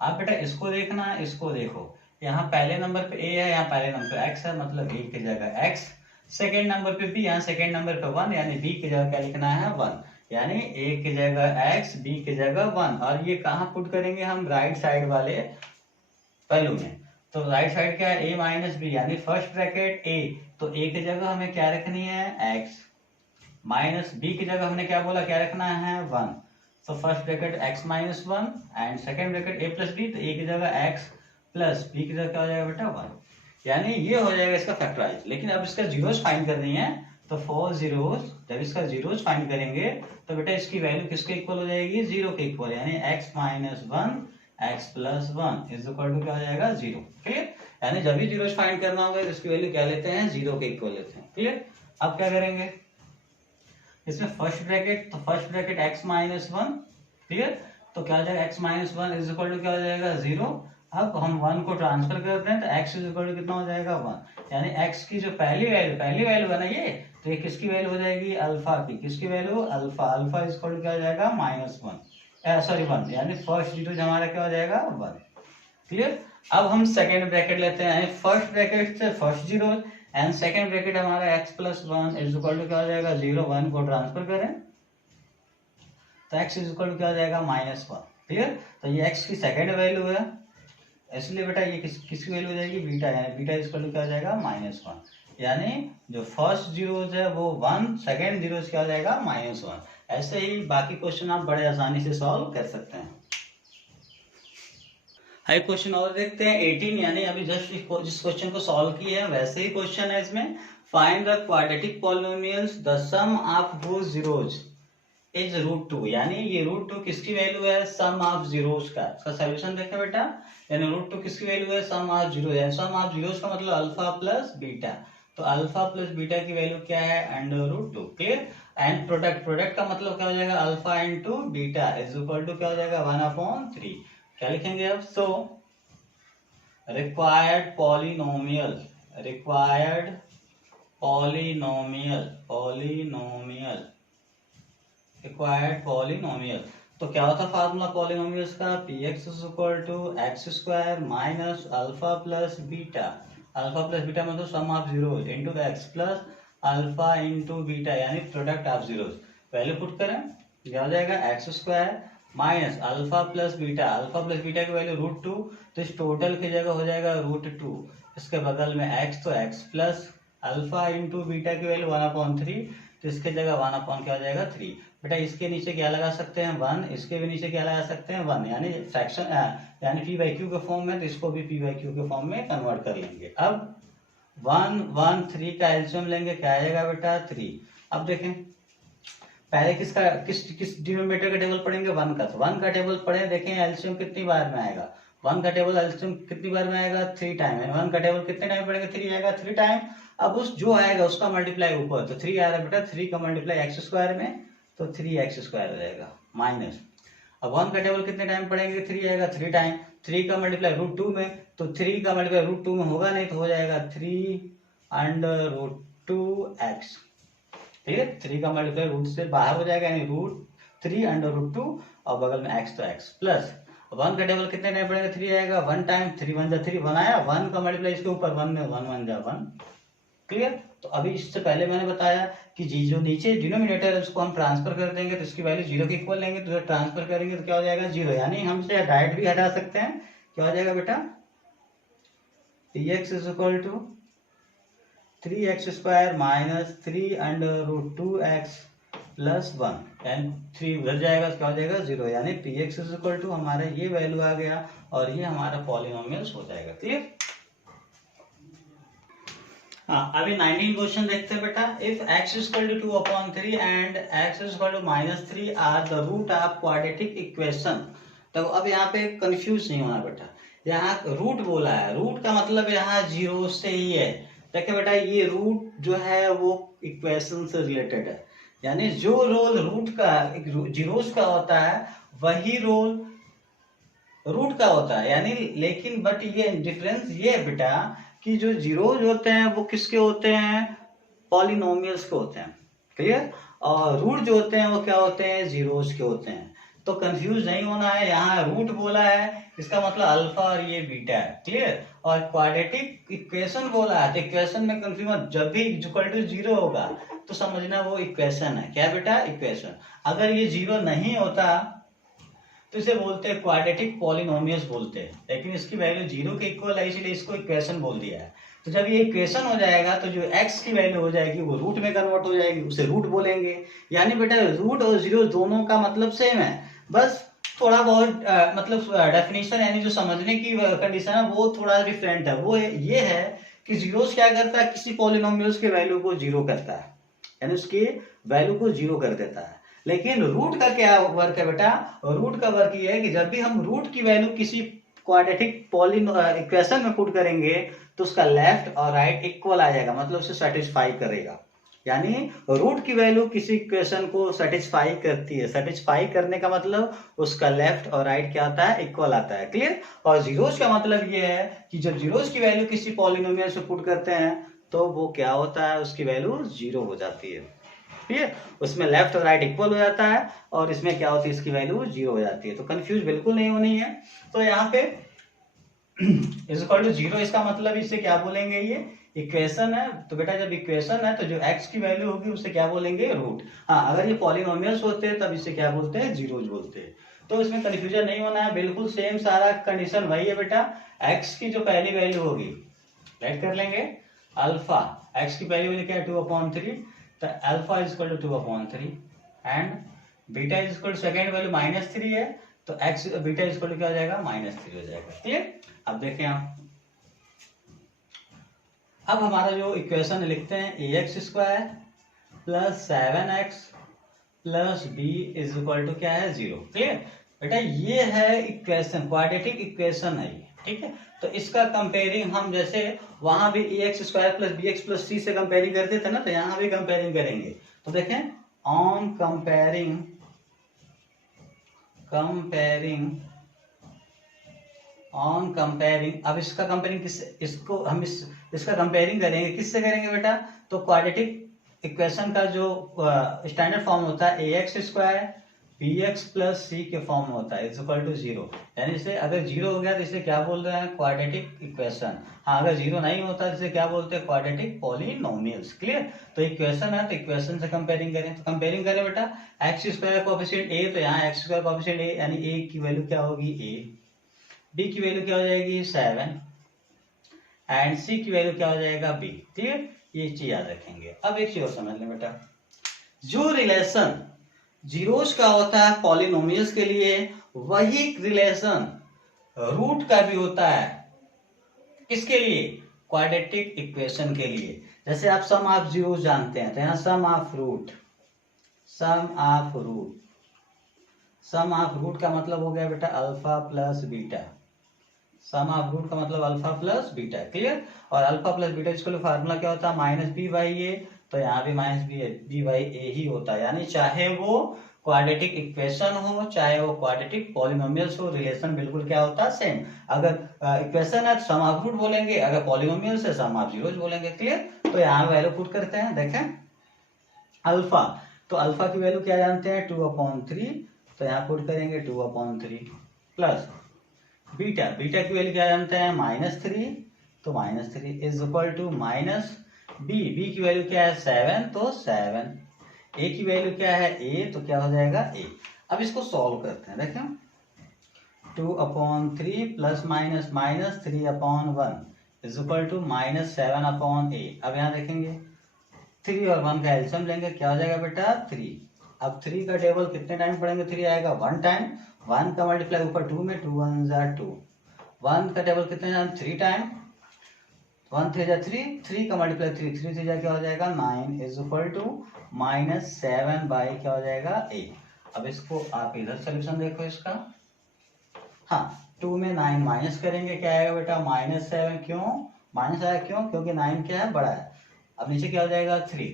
आप बेटा इसको देखना, इसको देखो, यहाँ पहले नंबर पे ए है, यहाँ पहले नंबर पे एक्स है, मतलब ए की जगह एक्स, सेकेंड नंबर पे बी, यहाँ सेकेंड नंबर पे 1, यानी बी की जगह क्या लिखना है 1, यानी ए की जगह एक्स, बी की जगह 1। और ये कहाँ पुट करेंगे हम, राइट साइड वाले पहलू में। तो राइट साइड क्या है ए माइनस बी, यानी फर्स्ट ब्रैकेट ए, तो ए की जगह हमें क्या रखनी है एक्स, माइनस बी की जगह हमने क्या बोला क्या रखना है 1। तो first bracket x minus 1 and second bracket a plus b, तो a की जगह x प्लस b की जगह क्या हो जाएगा बेटा 1। यानी ये हो जाएगा इसका फैक्टराइज। लेकिन अब इसका जीरोस फाइंड करनी है, तो 4 जीरोस, जब इसका जीरोस फाइंड करेंगे तो बेटा इसकी वैल्यू किसके इक्वल हो जाएगी 0 के इक्वल, यानी x minus 1 x plus 1 is equal to क्या हो जाएगा 0। क्लियर। यानी जब भी जीरोस फाइंड करना होगा तो इसकी वैल्यू क्या लेते हैं 0 के इक्वल लेते हैं। क्लियर। अब क्या करेंगे इसमें फर्स्ट ब्रैकेट, तो first bracket x minus 1, clear, तो क्या हो जाएगा x minus 1 is equal to क्या हो जाएगा 0। अब हम 1 को ट्रांसफर करते हैं तो x इज इक्वल टू कितना हो जाएगा 1, यानी x की जो पहली वैल्यू बनाइए, तो ये किसकी वैल्यू हो जाएगी अल्फा की, किसकी value alpha, alpha is equal to क्या हो जाएगा -1, सॉरी 1, यानी फर्स्ट जीरो हमारा क्या हो जाएगा 1। क्लियर। अब हम सेकेंड ब्रैकेट लेते हैं, यानी फर्स्ट ब्रैकेट से first zero and second bracket हमारा x plus 1 is equal to क्या हो जाएगा 0, 1 को ट्रांसफर करें तो x इज इक्वल टू क्या हो जाएगा -1। क्लियर। तो ये x की सेकेंड वैल्यू है, इसलिए बेटा ये किसकी वैल्यू हो जाएगी बीटा, यानी बीटा इज इक्वल टू क्या हो जाएगा -1, यानी जो फर्स्ट जीरोस है वो 1, सेकेंड जीरोस क्या हो जाएगा -1। ऐसे ही बाकी क्वेश्चन आप बड़े आसानी से सॉल्व कर सकते हैं। हाई क्वेश्चन और देखते हैं 18, यानी अभी जस्ट जिस क्वेश्चन को सॉल्व किए हैं वैसे ही क्वेश्चन है इसमें। Find the quadratic polynomials the sum of whose zeros is √2, यानी ये √2 किसकी वैल्यू है सम ऑफ जीरोस का। इसका सॉल्यूशन देखें बेटा, यानी √2 किसकी वैल्यू है सम ऑफ जीरो, यानी सम ऑफ जीरोस का मतलब अल्फा प्लस बीटा, तो अल्फा प्लस बीटा की वैल्यू क्या है √2। क्लियर। एंड प्रोडक्ट का मतलब क्या हो जाएगा alpha into beta is equal to क्या हो जाएगा 1/3। क्या लिखेंगे अब, so required polynomial required polynomial, तो क्या होता है फार्मूला पॉलिनोमियल्स का, px is equal to x square minus alpha plus beta, alpha plus beta मतलब sum of zeros into x plus alpha into beta, यानी product of zeros. Value put करें क्या हो जाएगा x square minus alpha plus beta की value √2, तो इस total की जगह हो जाएगा √2, इसके बगल में x, तो x plus alpha into beta की वैल्यू 1/3, तो इसके जगह 1 क्या हो जाएगा 3। बेटा इसके नीचे क्या लगा सकते हैं 1, इसके भी नीचे क्या लगा सकते हैं 1, यानी फ्रैक्शन यानी p/q के फॉर्म में, तो इसको भी p/q के फॉर्म में कन्वर्ट कर लेंगे। अब 1 1 3 का एलसीएम लेंगे, क्या आएगा बेटा 3। अब देखें पहले किस डिनोमिनेटर का टेबल पढ़ेंगे 1 का, तो 1 का टेबल पढ़े, देखें एलसीएम कितनी बार में आएगा, 1 का टेबल एलसीएम कितनी बार में आएगा 3 टाइम, 1 का टेबल कितने टाइम पढ़ेंगे 3 आएगा 3 टाइम। अब उस जो आएगा उसका मल्टीप्लाई ऊपर, तो 3 आ रहा है बेटा, 3 का मल्टीप्लाई एक्स स्क्वायर में, तो 3x स्क्वायर हो जाएगा माइनस अब 1 का टेबल कितने टाइम पढ़ेंगे, 3 आएगा, 3 टाइम, 3 का मल्टीप्लाई √2 में, तो 3 का मल्टीप्लाई √2 में होगा नहीं, तो हो जाएगा 3√2x। ठीक है, 3 का मल्टीप्लाई रूट से बाहर हो जाएगा, यानी √3√2 और बगल में x, तो x प्लस 1 का टेबल कितने टाइम पड़ेगा, 3 आएगा, 1 टाइम, 3 1 जा 3 1 आया, 1 का मल्टीप्लाई इसके ऊपर 1 में, 1 1 जा 1। क्लियर। तो अभी इससे पहले मैंने बताया कि जी जो नीचे डिनोमिनेटर है उसको हम ट्रांसफर कर देंगे तो इसकी वैल्यू 0 के इक्वल लेंगे, तो जब ट्रांसफर करेंगे तो क्या हो जाएगा, 0, यानी हम इसे डायरेक्ट भी हटा सकते हैं। क्या हो जाएगा बेटा, px = 3x² minus 3√2x plus 1, यानी 3 उधर जाएगा तो क्या हो जाएगा, 0, यानी px = हमारा ये वैल्यू आ गया और ये हमारा पॉलिनोमियल्स हो जाएगा। क्लियर। हाँ, अभी 19 क्वेश्चन देखते हैं बेटा। If x = 2/3 and x = -3 are the root of quadratic equation. तो अब यहाँ पे कंफ्यूज नहीं होना बेटा, यहाँ रूट बोला है, रूट का मतलब यहाँ 0 से ही है। देखिए बेटा, ये रूट जो है वो इक्वेशन से रिलेटेड है, यानी जो रोल रूट का जीरोस का होता है वही रोल रूट का होता है, यानी लेकिन बट ये डिफरेंस ये है बेटा कि जो जीरोज होते हैं वो किसके होते हैं, पॉलिनोमियल्स के होते हैं। क्लियर। और रूट जो होते हैं वो क्या होते हैं, जीरोज के होते हैं। तो कंफ्यूज नहीं होना है, यहाँ रूट बोला है इसका मतलब अल्फा और ये बीटा है। क्लियर। और क्वाड्रेटिक इक्वेशन बोला है, तो इक्वेशन में कंफ्यूज, जब भी इक्वल टू 0 होगा तो समझना वो इक्वेशन है। क्या बेटा, इक्वेशन। अगर ये 0 नहीं होता तो इसे बोलते हैं क्वाड्रेटिक पॉलिनोमियल्स बोलते हैं, लेकिन इसकी वैल्यू 0 के इक्वल है इसलिए इसको इक्वेशन बोल दिया है। तो जब ये इक्वेशन हो जाएगा तो जो x की वैल्यू हो जाएगी वो रूट में कन्वर्ट हो जाएगी, उसे रूट बोलेंगे। यानी बेटा रूट और 0 दोनों का मतलब सेम है, बस थोड़ा बहुत मतलब डेफिनेशन यानी जो समझने की कंडीशन है वो थोड़ा डिफरेंट है। वो ये है कि जीरोस क्या करता है, किसी पॉलिनोमियल्स के वैल्यू को 0 करता है, यानी उसकी वैल्यू को 0 कर देता है। लेकिन रूट का क्या वर्क है बेटा, रूट का वर्क ये है कि जब भी हम रूट की वैल्यू किसी क्वाड्रेटिक इक्वेशन में पुट करेंगे तो उसका लेफ्ट और राइट इक्वल आ जाएगा, मतलब उसे सेटिस्फाई करेगा। यानी रूट की वैल्यू किसी इक्वेशन को सेटिस्फाई करती है, सेटिस्फाई करने का मतलब उसका लेफ्ट और राइट क्या आता है, इक्वल आता है। क्लियर। और जीरोस का मतलब ये है कि जब जीरोस की वैल्यू किसी पॉलिनोमियल से पुट करते हैं तो वो क्या होता है, उसकी वैल्यू 0 हो जाती है। ठीक है, उसमें लेफ्ट और राइट इक्वल हो जाता है और इसमें क्या होती है, इसकी वैल्यू 0 हो जाती है। तो कंफ्यूज बिल्कुल नहीं होनी है। तो यहाँ पे =0, इसका मतलब इसे क्या बोलेंगे, ये इक्वेशन है। तो बेटा जब इक्वेशन है तो जो x की वैल्यू होगी उसे क्या बोलेंगे, रूट। हाँ, अगर ये पॉलिनोमियल्स होते हैं तब इसे क्या बोलते हैं, जीरोज बोलते हैं। तो इसमें कंफ्यूजन नहीं होना है, बिल्कुल सेम सारा कंडीशन वही है बेटा। x की जो पहली वैल्यू होगी राइट कर लेंगे, अल्फा, x की पहली वैल्यू क्या है, 2/3, तो alpha = 2/3 and beta = second value -3 है, तो x बीटा = क्या हो जाएगा, -3 हो जाएगा। क्लियर। अब देखें आप, अब हमारा जो इक्वेशन लिखते हैं ax² + 7x + b = क्या है, 0। क्लियर बेटा, ये है इक्वेशन, क्वाड्रेटिक इक्वेशन है ये। ठीक है, तो इसका कंपेयरिंग हम जैसे वहां भी ax² + bx + c से कंपेयरिंग करते थे ना, तो यहां भी कंपेयरिंग करेंगे। तो देखें, ऑन कंपेयरिंग ऑन कंपेयरिंग, अब इसका कंपेयरिंग किससे, इसको हम इसका कंपेयरिंग करेंगे, किससे करेंगे बेटा, तो क्वाड्रेटिक इक्वेशन का जो स्टैंडर्ड फॉर्म होता है ax² bx + c के फॉर्म में होता है = 0। यानी इसे अगर 0 हो गया तो इसे क्या बोल रहे हैं, क्वाड्रेटिक इक्वेशन। हाँ, अगर 0 नहीं होता तो इसे क्या बोलते हैं, क्वाड्रेटिक पॉलिनोमियल्स। क्लियर। तो इक्वेशन है तो इक्वेशन से कंपेयरिंग करें, तो कंपेयरिंग करें बेटा, x² कोएफिशिएंट a, तो यहाँ x² कोएफिशिएंट a यानी a की वैल्यू क्या होगी, a, b की वैल्यू क्या हो जाएगी, 7 एंड c की वैल्यू क्या हो जाएगा, b। क्लियर, ये चीज याद रखेंगे। अब एक चीज और समझ लें बेटा, जो रिलेशन जीरोस का होता है पॉलिनोमियल्स के लिए, वही रिलेशन रूट का भी होता है। किसके लिए, क्वाड्रेटिक इक्वेशन के लिए। जैसे आप सम ऑफ जीरोस जानते हैं, तो यहाँ सम ऑफ रूट का मतलब हो गया बेटा alpha plus beta. Sum of root का मतलब अल्फा प्लस बीटा। क्लियर। और अल्फा प्लस बीटा इसका फार्मूला क्या होता है, -b/a, तो यहाँ भी -b/a ही होता है। यानी चाहे वो क्वाड्रेटिक इक्वेशन हो चाहे वो क्वाड्रेटिक पॉलिनोमियल्स हो, रिलेशन बिल्कुल क्या होता है, सेम। अगर इक्वेशन है तो सम ऑफ रूट बोलेंगे, अगर पॉलिनोमियल्स है सम ऑफ जीरोस बोलेंगे। क्लियर? तो यहाँ वैल्यू पुट करते हैं। देखें अल्फा, तो अल्फा की वैल्यू क्या जानते हैं, 2/3, तो यहाँ पुट करेंगे 2/3 प्लस बीटा, बीटा की वैल्यू क्या जानते हैं, -3, तो -3 is equal to minus b, b की वैल्यू क्या है 7, तो 7, ए की वैल्यू क्या है ए, तो क्या हो जाएगा ए। अब इसको सॉल्व करते हैं। देखें 2/3 plus minus -3/1 is equal to -7/a। अब यहाँ देखेंगे 3 और 1 का एलसीएम लेंगे, क्या हो जाएगा बेटा 3। अब 3 का टेबल कितने टाइम पढ़ेंगे, 3 आएगा 1 टाइम, 1 का मल्टीप्लाई ऊपर 2 में, 2 1 जा 2, 1 का टेबल कितने टाइम 3 टाइम, 1 3 जा 3, 3 का मल्टीप्लाई 3, 3 3 जा क्या हो जाएगा 9 इज इक्वल टू -7 बाई क्या हो जाएगा 8। अब इसको आप इधर सोल्यूशन देखो इसका, हाँ 2 में 9 माइनस करेंगे, क्या आएगा बेटा -7, क्यों माइनस आया, क्यों क्योंकि 9 क्या है बड़ा है। अब नीचे क्या हो जाएगा 3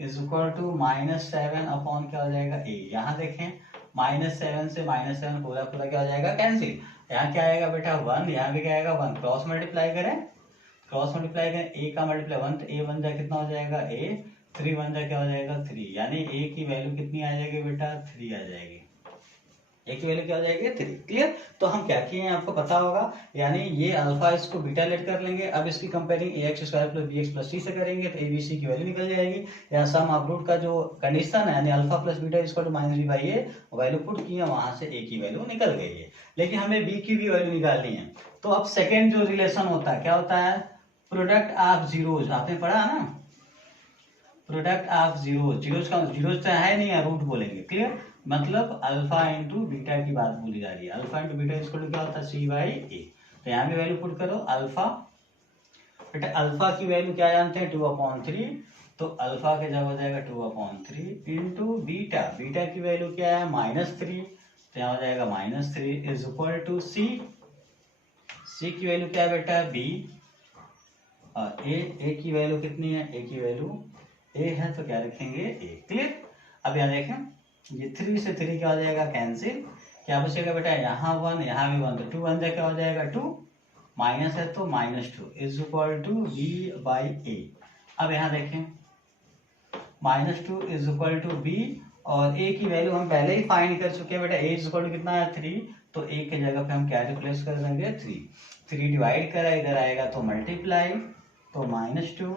इज इक्वल टू -7 अपॉन क्या हो जाएगा ए। यहाँ देखें -7 से -7 पूरा पूरा क्या हो जाएगा कैंसिल, यहाँ क्या आएगा बेटा 1, यहाँ भी क्या आएगा 1, क्रॉस मल्टीप्लाई करें, क्रॉस मल्टीप्लाई करें, ए का मल्टीप्लाई 1, तो ए बन जाए कितना हो जाएगा ए, 3 बन जाए क्या हो जाएगा 3, यानी ए की वैल्यू कितनी आ जाएगी बेटा 3 आ जाएगी, ए की वैल्यू क्या हो जाएगी 3। क्लियर? तो हम क्या किए हैं आपको पता होगा, यानी ये अल्फा इसको बीटा लेट कर लेंगे। अब इसकी कंपेयरिंग ax² + bx + c से करेंगे तो abc की वैल्यू निकल जाएगी। या सम ऑफ रूट का जो कंडीशन है यानी alpha plus beta equal to -b/a, value put किए, वहां से a की वैल्यू निकल गई है। लेकिन हमें b की भी वैल्यू निकालनी है। तो अब सेकेंड जो रिलेशन होता है क्या होता है, प्रोडक्ट ऑफ जीरोज, आपने पढ़ा ना, प्रोडक्ट ऑफ जीरोज, जीरोज का जीरोज तो है नहीं है, रूट बोलेंगे। क्लियर? मतलब अल्फा इंटू बीटा की बात बोली जा रही है। अल्फा इंटू बीटा इसको क्या होता है c/a। तो यहाँ भी वैल्यू पुट करो, अल्फा बेटा अल्फा की वैल्यू क्या जानते हैं 2/3, तो अल्फा के जब हो जाएगा 2/3 इंटू बीटा, बीटा की वैल्यू क्या है -3, तो यहाँ हो जाएगा -3 is equal to c, c की वैल्यू क्या है बेटा b, और a की वैल्यू कितनी है, a की वैल्यू a है तो क्या रखेंगे a। क्लियर? अब यहाँ देखें ये 3 से 3 क्या हो जाएगा कैंसिल, क्या बचेगा बेटा यहाँ 1 यहाँ भी 1, तो 2 1 क्या हो जाएगा 2, माइनस है तो -2 इज इक्वल टू b/a। अब यहाँ देखें -2 इज इक्वल टू b, और a की वैल्यू हम पहले ही फाइंड कर चुके हैं बेटा, a इज इक्वल टू कितना है 3, तो a के जगह पे हम क्या रिप्लेस कर देंगे 3 डिवाइड करा इधर आएगा तो मल्टीप्लाई, तो -2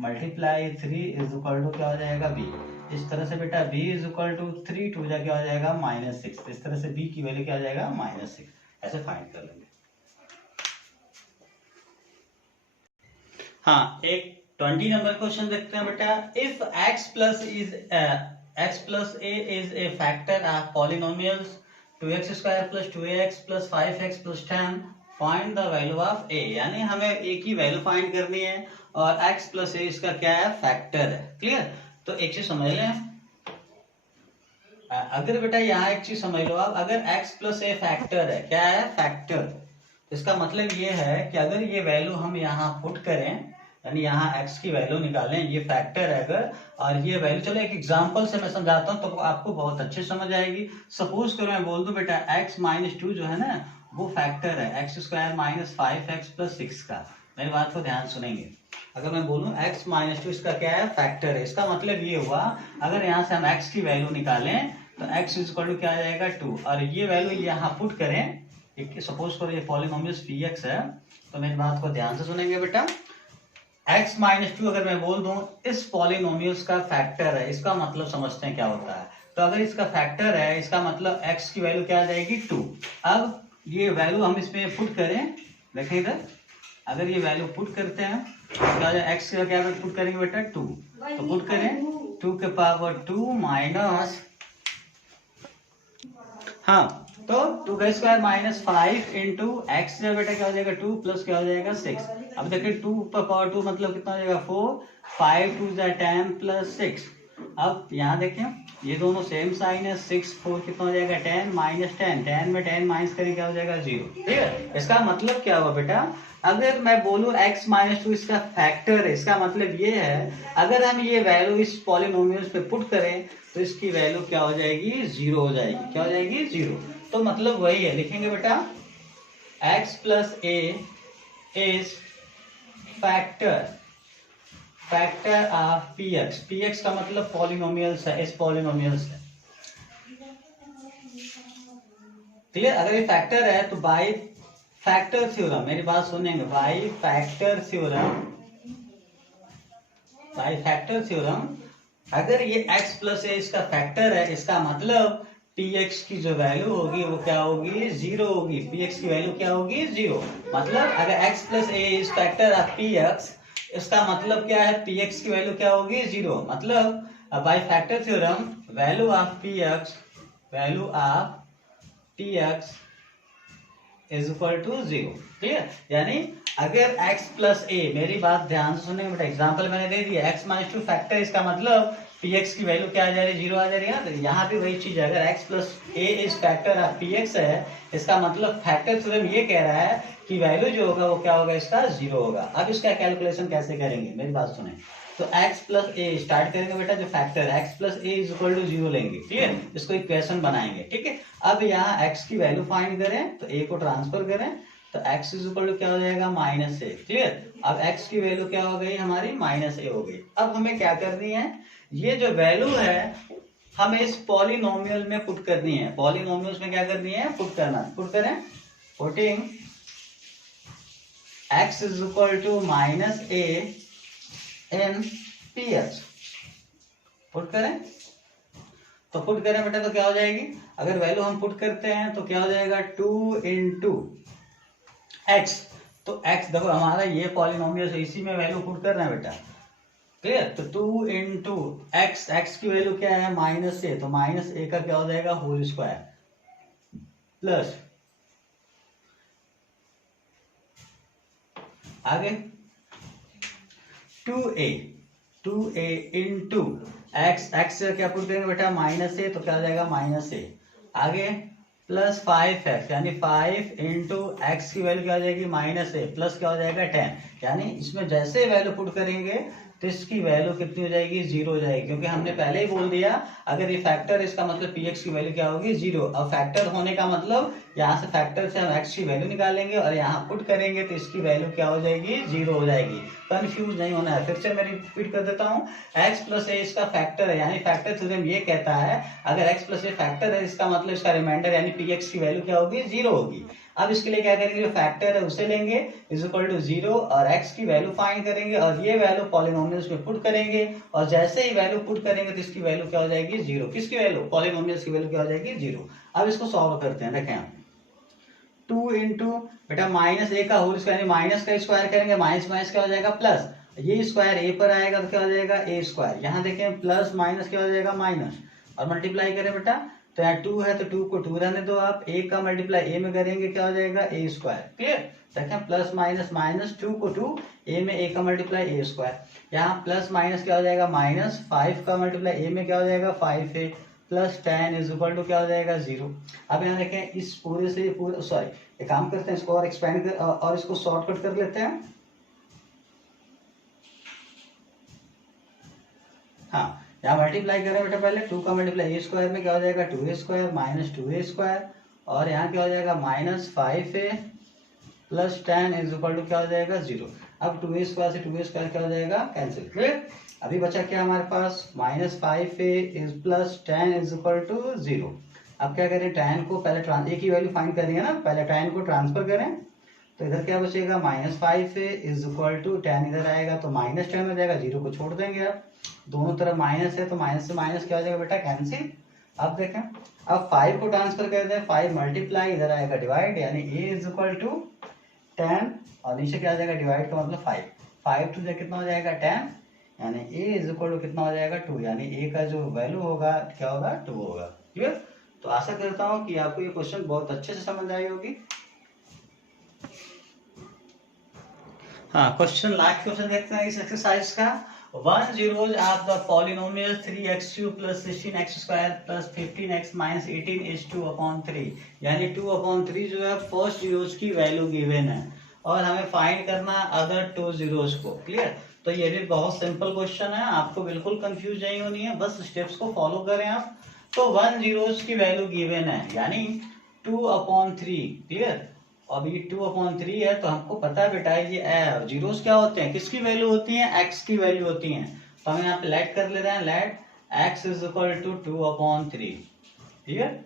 मल्टीप्लाई 3 इज इक्वल टू क्या हो जाएगा b। इस तरह से बेटा b इज इक्वल टू 3 2 जा क्या हो जाएगा -6, इस तरह से b की वैल्यू क्या हो जाएगा -6, ऐसे फाइंड कर लेंगे। हाँ एक 20 नंबर क्वेश्चन देखते हैं बेटा, if x plus a is a factor of polynomials 2x² + 2ax + 5x + 10 find the value of a। यानी हमें a की वैल्यू फाइंड करनी है और x प्लस a इसका क्या है फैक्टर है। क्लियर? तो एक चीज समझ लें, अगर बेटा यहाँ एक चीज समझ लो आप, अगर x प्लस a फैक्टर है, क्या है फैक्टर, इसका मतलब ये है कि अगर ये वैल्यू हम यहाँ पुट करें, यानी यहाँ x की वैल्यू निकालें, ये फैक्टर है अगर, और ये वैल्यू, चलो एक एग्जांपल से मैं समझाता हूँ तो आपको बहुत अच्छे समझ आएगी। सपोज करो मैं बोल दूं बेटा x - 2 जो है ना वो फैक्टर है x² - 5x + 6 का। मेरी बात को ध्यान सुनेंगे, अगर मैं बोलूं x - 2 इसका क्या है फैक्टर है, इसका मतलब ये हुआ अगर यहाँ से हम x की वैल्यू निकालें तो x इक्वल टू क्या आ जाएगा 2, और ये वैल्यू यहाँ पुट करें, सपोज करो ये पॉलिनोमियल px है, तो मेरी बात को ध्यान से सुनेंगे बेटा, x - 2 अगर मैं बोल दूं इस पॉलिनोमियल्स का फैक्टर है, इसका मतलब समझते हैं क्या होता है। तो अगर इसका फैक्टर है इसका मतलब x की वैल्यू क्या आ जाएगी 2। अब ये वैल्यू हम इसमें पुट करें, देखें इधर, अगर ये वैल्यू पुट करते हैं तो क्या जाए, x का क्या पुट करेंगे बेटा 2, तो पुट करें 2 के पावर 2 माइनस, हाँ तो 2² - 5 इंटू एक्स जो बेटा क्या हो जाएगा 2 प्लस क्या हो जाएगा 6। अब देखिए 2 पर पावर 2 मतलब कितना हो जाएगा 4, 5 2 10 प्लस 6, अब यहाँ देखें ये दोनों सेम साइन है, 6 4 कितना हो जाएगा 10 माइनस 10, 10 में 10 माइनस करें क्या हो जाएगा 0। ठीक है, इसका मतलब क्या हुआ बेटा, अगर मैं बोलूं x माइनस 2 इसका फैक्टर है, इसका मतलब ये है अगर हम ये वैल्यू इस पॉलिनोमियल पे पुट करें तो इसकी वैल्यू क्या हो जाएगी 0 हो जाएगी। क्या हो जाएगी 0। तो मतलब वही है, लिखेंगे बेटा x plus a is factor of px। px का मतलब पॉलिनोमियल्स है, इस पॉलिनोमियल्स है। क्लियर, अगर ये फैक्टर है तो बाय फैक्टर थ्योरम, मेरी बात सुनेंगे, बाय फैक्टर थ्योरम अगर ये x प्लस ए इसका फैक्टर है, इसका मतलब px की जो वैल्यू होगी वो क्या होगी 0 होगी। px की वैल्यू क्या होगी 0। मतलब अगर x plus a is factor of px, इसका मतलब क्या है px की वैल्यू क्या होगी 0। मतलब by factor theorem value of px is equal to 0। Clear, यानी अगर x प्लस ए, मेरी बात ध्यान से सुनेंगे बेटा, एग्जांपल मैंने दे दिया x माइनस 2 फैक्टर, इसका मतलब px की वैल्यू क्या आ जा रही है 0 आ जा रही है ना। तो यहाँ भी वही चीज है, अगर x plus a is factor of px है, इसका मतलब फैक्टर थ्योरम ये कह रहा है कि वैल्यू जो होगा वो क्या होगा इसका 0 होगा। अब इसका कैलकुलेशन कैसे करेंगे, मेरी बात सुने। तो x प्लस ए स्टार्ट करेंगे बेटा, जो फैक्टर है x plus a is equal to 0 लेंगे। ठीक है, इसको इक्वेशन बनाएंगे। ठीक है, अब यहाँ x की वैल्यू फाइंड करें तो a को ट्रांसफर करें तो x इज इक्वल टू क्या हो जाएगा माइनस ए। क्लियर, अब x की वैल्यू क्या हो गई हमारी माइनस ए हो गई। अब हमें क्या करनी है, ये जो वैल्यू है हमें इस पॉलिनोमियल में पुट करनी है। पॉलिनोमियल्स में क्या करनी है, पुट करना। पुट करें, putting x is equal to minus a in px। Put करें तो पुट करें बेटा तो क्या हो जाएगी, अगर वैल्यू हम पुट करते हैं तो क्या हो जाएगा 2 इंटू एक्स। तो x देखो हमारा ये पॉलिनोमियल है, इसी में वैल्यू पुट करना है बेटा। क्लियर, तो 2 इंटू एक्स, एक्स की वैल्यू क्या है माइनस ए, तो माइनस ए का क्या हो जाएगा होल स्क्वायर प्लस आगे 2a इंटू एक्स, एक्स से क्या पुट करेंगे बेटा माइनस ए, तो क्या हो जाएगा माइनस ए। आगे प्लस 5x, यानी 5 इंटू एक्स की वैल्यू क्या हो जाएगी माइनस ए, प्लस क्या हो जाएगा 10। यानी इसमें जैसे वैल्यू पुट करेंगे तो इसकी वैल्यू कितनी हो जाएगी 0 हो जाएगी, क्योंकि हमने पहले ही बोल दिया अगर ये फैक्टर है इसका मतलब px की वैल्यू क्या होगी 0। अब फैक्टर होने का मतलब यहाँ से फैक्टर से हम x की वैल्यू निकालेंगे और यहाँ पुट करेंगे तो इसकी वैल्यू क्या हो जाएगी 0 हो जाएगी। कंफ्यूज नहीं होना है, फिर से मैं रिपीट कर देता हूँ। x प्लस ए इसका फैक्टर है, यानी फैक्टर थ्योरम ये कहता है अगर x प्लस ए फैक्टर है इसका मतलब इसका रिमाइंडर यानी px की वैल्यू क्या होगी 0 होगी। अब इसके लिए क्या करेंगे, जो फैक्टर है उसे लेंगे इज इक्वल टू 0 और x की वैल्यू फाइंड करेंगे और ये वैल्यू पॉलिनोमियल्स में पुट करेंगे और जैसे ही वैल्यू पुट करेंगे तो इसकी वैल्यू क्या हो जाएगी 0। किसकी वैल्यू, पॉलिनोमियल्स की वैल्यू क्या हो जाएगी 0। अब इसको सॉल्व करते हैं, देखें 2 इंटू बेटा माइनस ए का होल स्क्वायर, माइनस का स्क्वायर करेंगे माइनस माइनस क्या हो जाएगा प्लस, ये स्क्वायर ए पर आएगा तो क्या हो जाएगा ए स्क्वायर। यहाँ देखें प्लस माइनस क्या हो जाएगा माइनस और मल्टीप्लाई करें बेटा तो यहाँ 2 है तो 2 को 2 रहने दो आप, ए का मल्टीप्लाई ए में करेंगे क्या हो जाएगा ए स्क्वायर। क्लियर, देखें प्लस माइनस माइनस 2 को 2, ए में ए का मल्टीप्लाई ए स्क्वायर। यहाँ प्लस माइनस क्या हो जाएगा माइनस, 5 का मल्टीप्लाई ए में क्या हो जाएगा 5 है प्लस 10 इज इक्वल टू क्या हो जाएगा 0। अब यहाँ देखें इस पूरे से पूरे, सॉरी एक काम करते हैं इसको और एक्सपेंड कर और इसको शॉर्टकट कर लेते हैं। हाँ, यहाँ मल्टीप्लाई करें बेटा पहले 2 का मल्टीप्लाई ए स्क्वायर में क्या हो जाएगा 2a square minus 2a square और यहाँ क्या हो जाएगा minus 5a plus 10 is equal to क्या हो जाएगा 0। अब 2a स्क्वायर से 2a स्क्वायर क्या हो जाएगा कैंसिल। क्लियर, अभी बचा क्या हमारे पास minus 5a is plus 10 is equal to 0। अब क्या करें, tan को पहले ए की वैल्यू फाइंड करनी है ना, पहले tan को ट्रांसफर करें तो इधर क्या बचेगा minus 5a is equal to 10 इधर आएगा तो माइनस 10 हो जाएगा, 0 को छोड़ देंगे। आप दोनों तरफ माइनस है तो माइनस से माइनस क्या हो जाएगा बेटा कैंसिल। अब देखें, अब 5 को ट्रांसफर कर दें, 5 मल्टीप्लाई इधर आएगा डिवाइड, यानी a इज इक्वल टू 10 और नीचे क्या आ जाएगा डिवाइड का मतलब 5 टू कितना हो जाएगा 10, यानी a इज इक्वल टू कितना हो जाएगा 2, यानी a का जो वैल्यू होगा क्या होगा 2 होगा। क्लियर, तो आशा करता हूँ कि आपको ये क्वेश्चन बहुत अच्छे से समझ आई होगी। हाँ, क्वेश्चन लास्ट क्वेश्चन देखते हैं इस एक्सरसाइज का। 1 zeros of the polynomial 3x³ plus 16x² plus 15x minus 18 is 2/3, यानी 2/3 जो है फर्स्ट जीरोस की वैल्यू गिवन है और हमें फाइंड करना है अदर 2 जीरोस को। क्लियर? तो ये भी बहुत सिंपल क्वेश्चन है, आपको बिल्कुल कंफ्यूज नहीं होनी है, बस स्टेप्स को फॉलो करें आप। तो 1 जीरोस की वैल्यू गिवन है यानी 2/3। क्लियर? अब ये 2/3 है तो हमको पता है बेटा ये जीरोस क्या होते हैं, किसकी वैल्यू होती है, एक्स की वैल्यू होती है। तो हम यहाँ पे लेट कर ले रहे हैं, let x is equal to 2/3। Clear?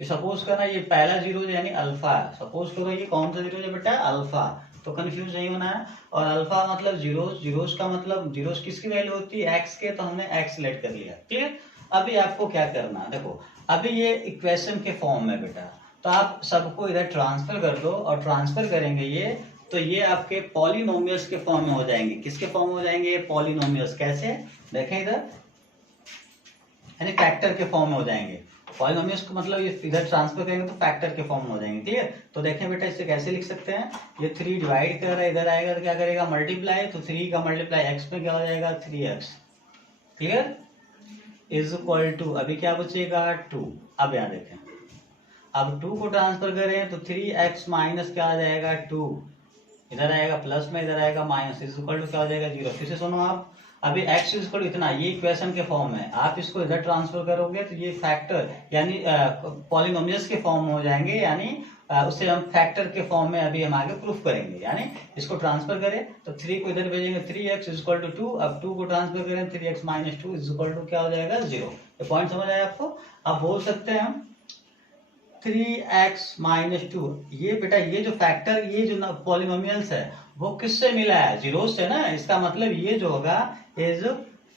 ये सपोज करना ये पहला जीरो यानी अल्फा है, सपोज करो ये कौन सा जीरो है बेटा, अल्फा। तो कंफ्यूज नहीं होना है। और अल्फा मतलब जीरोस, जीरोस का मतलब जीरोस किसकी वैल्यू होती है, एक्स के, तो हमने एक्स लेट कर लिया। क्लियर? अभी आपको क्या करना है, देखो अभी ये इक्वेशन के फॉर्म में बेटा, तो आप सबको इधर ट्रांसफर कर दो और ट्रांसफर करेंगे ये, तो ये आपके पॉलिनोमियल्स के फॉर्म में हो जाएंगे। किसके फॉर्म में हो जाएंगे, पॉलिनोमियल्स। कैसे, देखें इधर, यानी फैक्टर के फॉर्म में हो जाएंगे। पॉलिनोमियल्स को मतलब ये इधर ट्रांसफर करेंगे तो फैक्टर के फॉर्म में हो जाएंगे। क्लियर? तो देखें बेटा इसे कैसे लिख सकते हैं, ये 3 डिवाइड कर रहा है, इधर आएगा तो क्या करेगा, मल्टीप्लाई, तो 3 का मल्टीप्लाई एक्स में क्या हो जाएगा, 3x। Clear? Is equal to, अभी क्या बचेगा, 2। अब यहाँ देखें, अब 2 को ट्रांसफर करें तो 3x माइनस क्या आ जाएगा, 2, इधर आएगा प्लस में, इधर आएगा माइनस, इज इक्वल टू क्या हो जाएगा, 0। फिर से सुनो आप, अभी x इज इक्वल टू इतना, ये इक्वेशन के फॉर्म में, आप इसको इधर ट्रांसफर करोगे तो ये फैक्टर यानी पॉलिनोमियल्स के फॉर्म में हो जाएंगे, यानी उसे हम फैक्टर के फॉर्म में अभी हम आगे प्रूफ करेंगे। यानी इसको ट्रांसफर करें तो 3 को इधर भेजेंगे, 3x इज इक्वल टू 2। अब 2 को ट्रांसफर करें, 3x minus 2 is equal to क्या हो जाएगा, 0। ये पॉइंट समझ आया आपको? आप बोल सकते हैं हम 3x माइनस 2, ये बेटा ये जो फैक्टर, ये जो पॉलिनोमियल्स है वो किससे मिला है, जीरो से ना। इसका मतलब ये जो होगा इज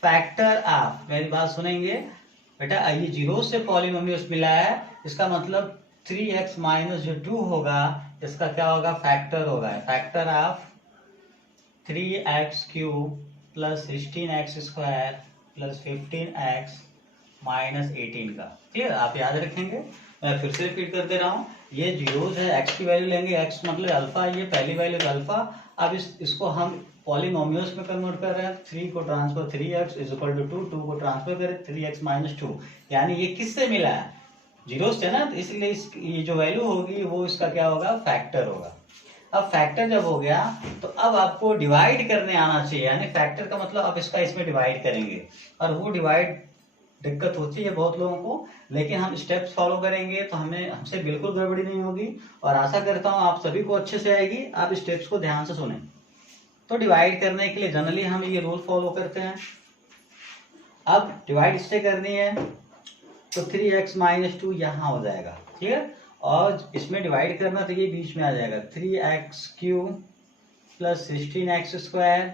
फैक्टर ऑफ, मेरी बात सुनेंगे बेटा, ये जीरो से पॉलिनोमियल्स मिला है, इसका मतलब 3x माइनस जो 2 होगा इसका क्या होगा, फैक्टर होगा, factor of 3x³ plus 16x² plus 15x minus 18 का। क्लियर? आप याद रखेंगे, मैं फिर से रिपीट कर दे रहा हूँ, ये जीरोस है, x की वैल्यू लेंगे, x मतलब अल्फा, ये पहली वैल्यू अल्फा। अब इसको हम पॉलिनोमियल्स में कन्वर्ट कर रहे हैं, 3 को transfer 3x is equal to 2, 2 को ट्रांसफर करें 3x माइनस 2, यानी ये किससे मिला है, जीरो से ना, तो इसलिए ये जो वैल्यू होगी वो इसका क्या होगा, फैक्टर होगा। अब फैक्टर जब हो गया तो अब आपको डिवाइड करने आना चाहिए, यानी फैक्टर का मतलब अब इसका इसमें डिवाइड करेंगे, और वो डिवाइड दिक्कत होती है बहुत लोगों को, लेकिन हम स्टेप्स फॉलो करेंगे तो हमसे बिल्कुल गड़बड़ी नहीं होगी, और आशा करता हूँ आप सभी को अच्छे से आएगी। आप स्टेप्स को ध्यान से सुने। तो डिवाइड करने के लिए जनरली हम ये रूल फॉलो करते हैं। अब डिवाइड इससे करनी है तो 3x माइनस 2 यहाँ हो जाएगा। ठीक है? और इसमें डिवाइड करना तो ये बीच में आ जाएगा, 3x³ plus 16x²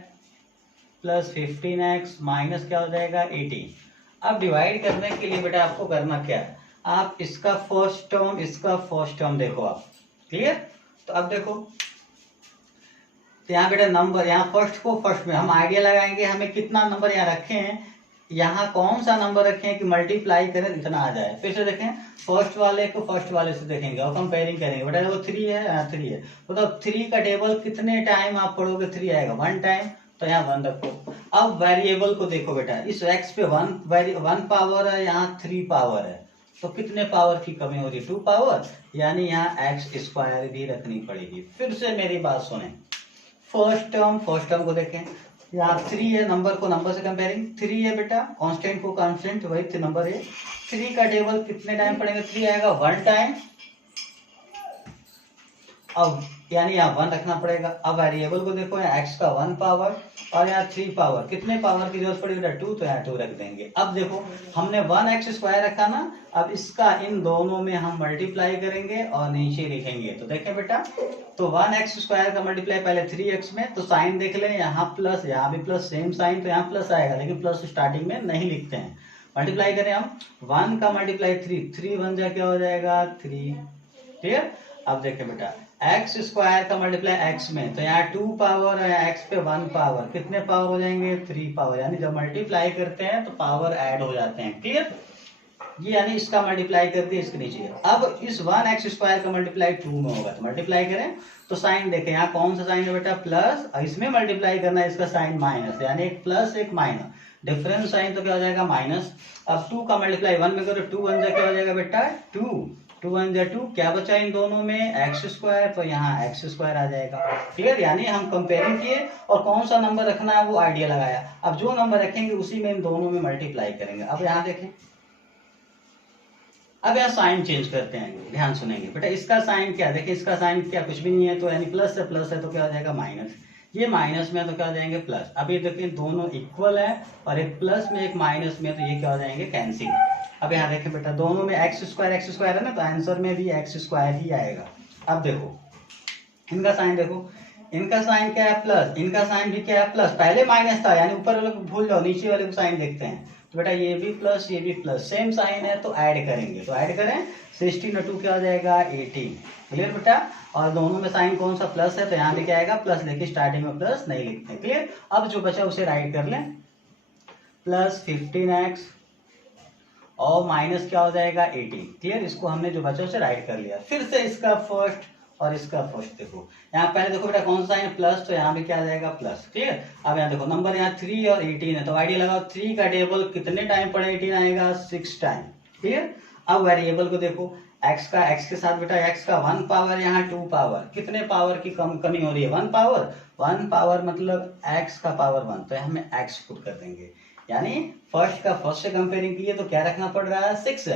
plus 15x minus क्या हो जाएगा, 18। अब डिवाइड करने के लिए बेटा आपको करना क्या है, आप इसका फर्स्ट टर्म, इसका फर्स्ट टर्म देखो आप। क्लियर? तो अब देखो, तो यहाँ बेटा नंबर, यहाँ फर्स्ट को फर्स्ट में हम आइडिया लगाएंगे, हमें कितना नंबर यहाँ रखे हैं, यहाँ कौन सा नंबर रखे हैं कि मल्टीप्लाई करें इतना आ जाए। फिर से देखें, फर्स्ट वाले को फर्स्ट वाले से देखेंगे और कंपेयरिंग करेंगे। बेटा वो 3 है, यहाँ 3 है, तो 3 का टेबल कितने टाइम आप पढ़ोगे, 3 आएगा 1 टाइम, तो यहाँ 1 रखो। अब वेरिएबल को देखो बेटा, इस x पे 1 पावर है, यहाँ 3 पावर है, तो कितने पावर की कमी हो रही है, 2 पावर, यानी यहाँ x² भी रखनी पड़ेगी। फिर से मेरी बात सुने, फर्स्ट टर्म को देखें, यहाँ 3 है, नंबर को नंबर से कंपेयरिंग, 3 है बेटा, कांस्टेंट को कांस्टेंट, वही नंबर है। 3 का टेबल कितने टाइम पढ़ेंगे, 3 आएगा 1 टाइम, अब यानी यहाँ 1 रखना पड़ेगा। अब वेरिएबल को देखो, यहाँ x का 1 पावर और यहाँ 3 पावर, कितने पावर की जरूरत पड़ेगी, 2, तो यहाँ 2 रख देंगे। अब देखो हमने 1x² रखा ना, अब इसका इन दोनों में हम मल्टीप्लाई करेंगे और नीचे लिखेंगे। तो देखें बेटा, तो 1x² का मल्टीप्लाई पहले 3x में, तो साइन देख लें, यहाँ प्लस, यहाँ भी प्लस, सेम साइन, तो यहाँ प्लस आएगा, लेकिन प्लस स्टार्टिंग में नहीं लिखते हैं। मल्टीप्लाई करें हम, 1 का मल्टीप्लाई 3 1 जा क्या हो जाएगा, 3। क्लियर? अब देखें बेटा, x² का मल्टीप्लाई x में, तो यहाँ 2 पावर है, x पे 1 पावर, कितने पावर हो जाएंगे, 3 पावर, यानी जब मल्टीप्लाई करते हैं तो पावर ऐड हो जाते हैं। क्लियर? ये यानी इसका मल्टीप्लाई करते हैं इसके नीचे। अब इस 1x² का मल्टीप्लाई 2 में होगा, तो मल्टीप्लाई करें तो साइन देखें यहाँ कौन सा साइन है बेटा, प्लस, और इसमें मल्टीप्लाई करना है इसका साइन माइनस, यानी एक प्लस एक माइनस, डिफरेंस साइन तो क्या हो जाएगा माइनस। अब 2 का मल्टीप्लाई 1 में करो, 2 1 क्या हो जाएगा बेटा 2, 2 1 2, क्या बचा इन दोनों में एक्स स्क्वायर, तो यहाँ एक्स स्क्वायर आ जाएगा। क्लियर, यानी हम कंपेयरिंग किए और कौन सा नंबर रखना है वो आइडिया लगाया। अब जो नंबर रखेंगे उसी में इन दोनों में मल्टीप्लाई करेंगे। अब यहाँ देखें, अब यहाँ साइन चेंज करते हैं, ध्यान सुनेंगे बेटा। इसका साइन क्या, देखिए इसका साइन क्या, कुछ भी नहीं है, तो यानी प्लस है तो क्या हो जाएगा माइनस, ये माइनस में है तो क्या हो जाएंगे प्लस। अब ये देखिए दोनों इक्वल है और एक प्लस में एक माइनस में, तो ये क्या हो जाएंगे कैंसिल। अब यहाँ देखें बेटा दोनों में एक्स स्क्वायर है ना, तो आंसर में भी एक्स स्क्वायर ही आएगा। अब देखो इनका साइन, देखो इनका साइन क्या है प्लस, इनका साइन भी क्या है प्लस, पहले माइनस था यानी ऊपर वाले को भूल जाओ, नीचे वाले को साइन देखते हैं। तो बेटा ये भी प्लस ये भी प्लस, सेम साइन है तो ऐड करेंगे, तो ऐड करें 16 और 2 क्या हो जाएगा 18। क्लियर बेटा, और दोनों में साइन कौन सा प्लस है, तो यहाँ भी क्या आएगा प्लस, लेकिन स्टार्टिंग में प्लस नहीं लिखते। क्लियर, अब जो बचा उसे राइट कर लें, प्लस 15x और माइनस क्या हो जाएगा 18। क्लियर, इसको हमने जो बचा उसे राइट कर लिया। फिर से इसका फर्स्ट और इसका फर्स्ट देखो, यहाँ पहले देखो बेटा कौन सा साइन प्लस, तो यहाँ भी क्या आ जाएगा प्लस। क्लियर, अब यहाँ देखो नंबर यहाँ 3 और 18 है, तो आइडिया लगाओ 3 का टेबल कितने टाइम पढ़े, 18 आएगा 6 टाइम। क्लियर, अब वेरिएबल को देखो, x का, x के साथ बेटा x का 1 पावर, यहाँ 2 पावर, कितने पावर की कमी हो रही है 1 पावर, 1 पावर मतलब x का पावर 1, तो हमें x पुट कर देंगे। यानी फर्स्ट का फर्स्ट से कंपेयरिंग किए तो क्या रखना पड़ रहा है 6x।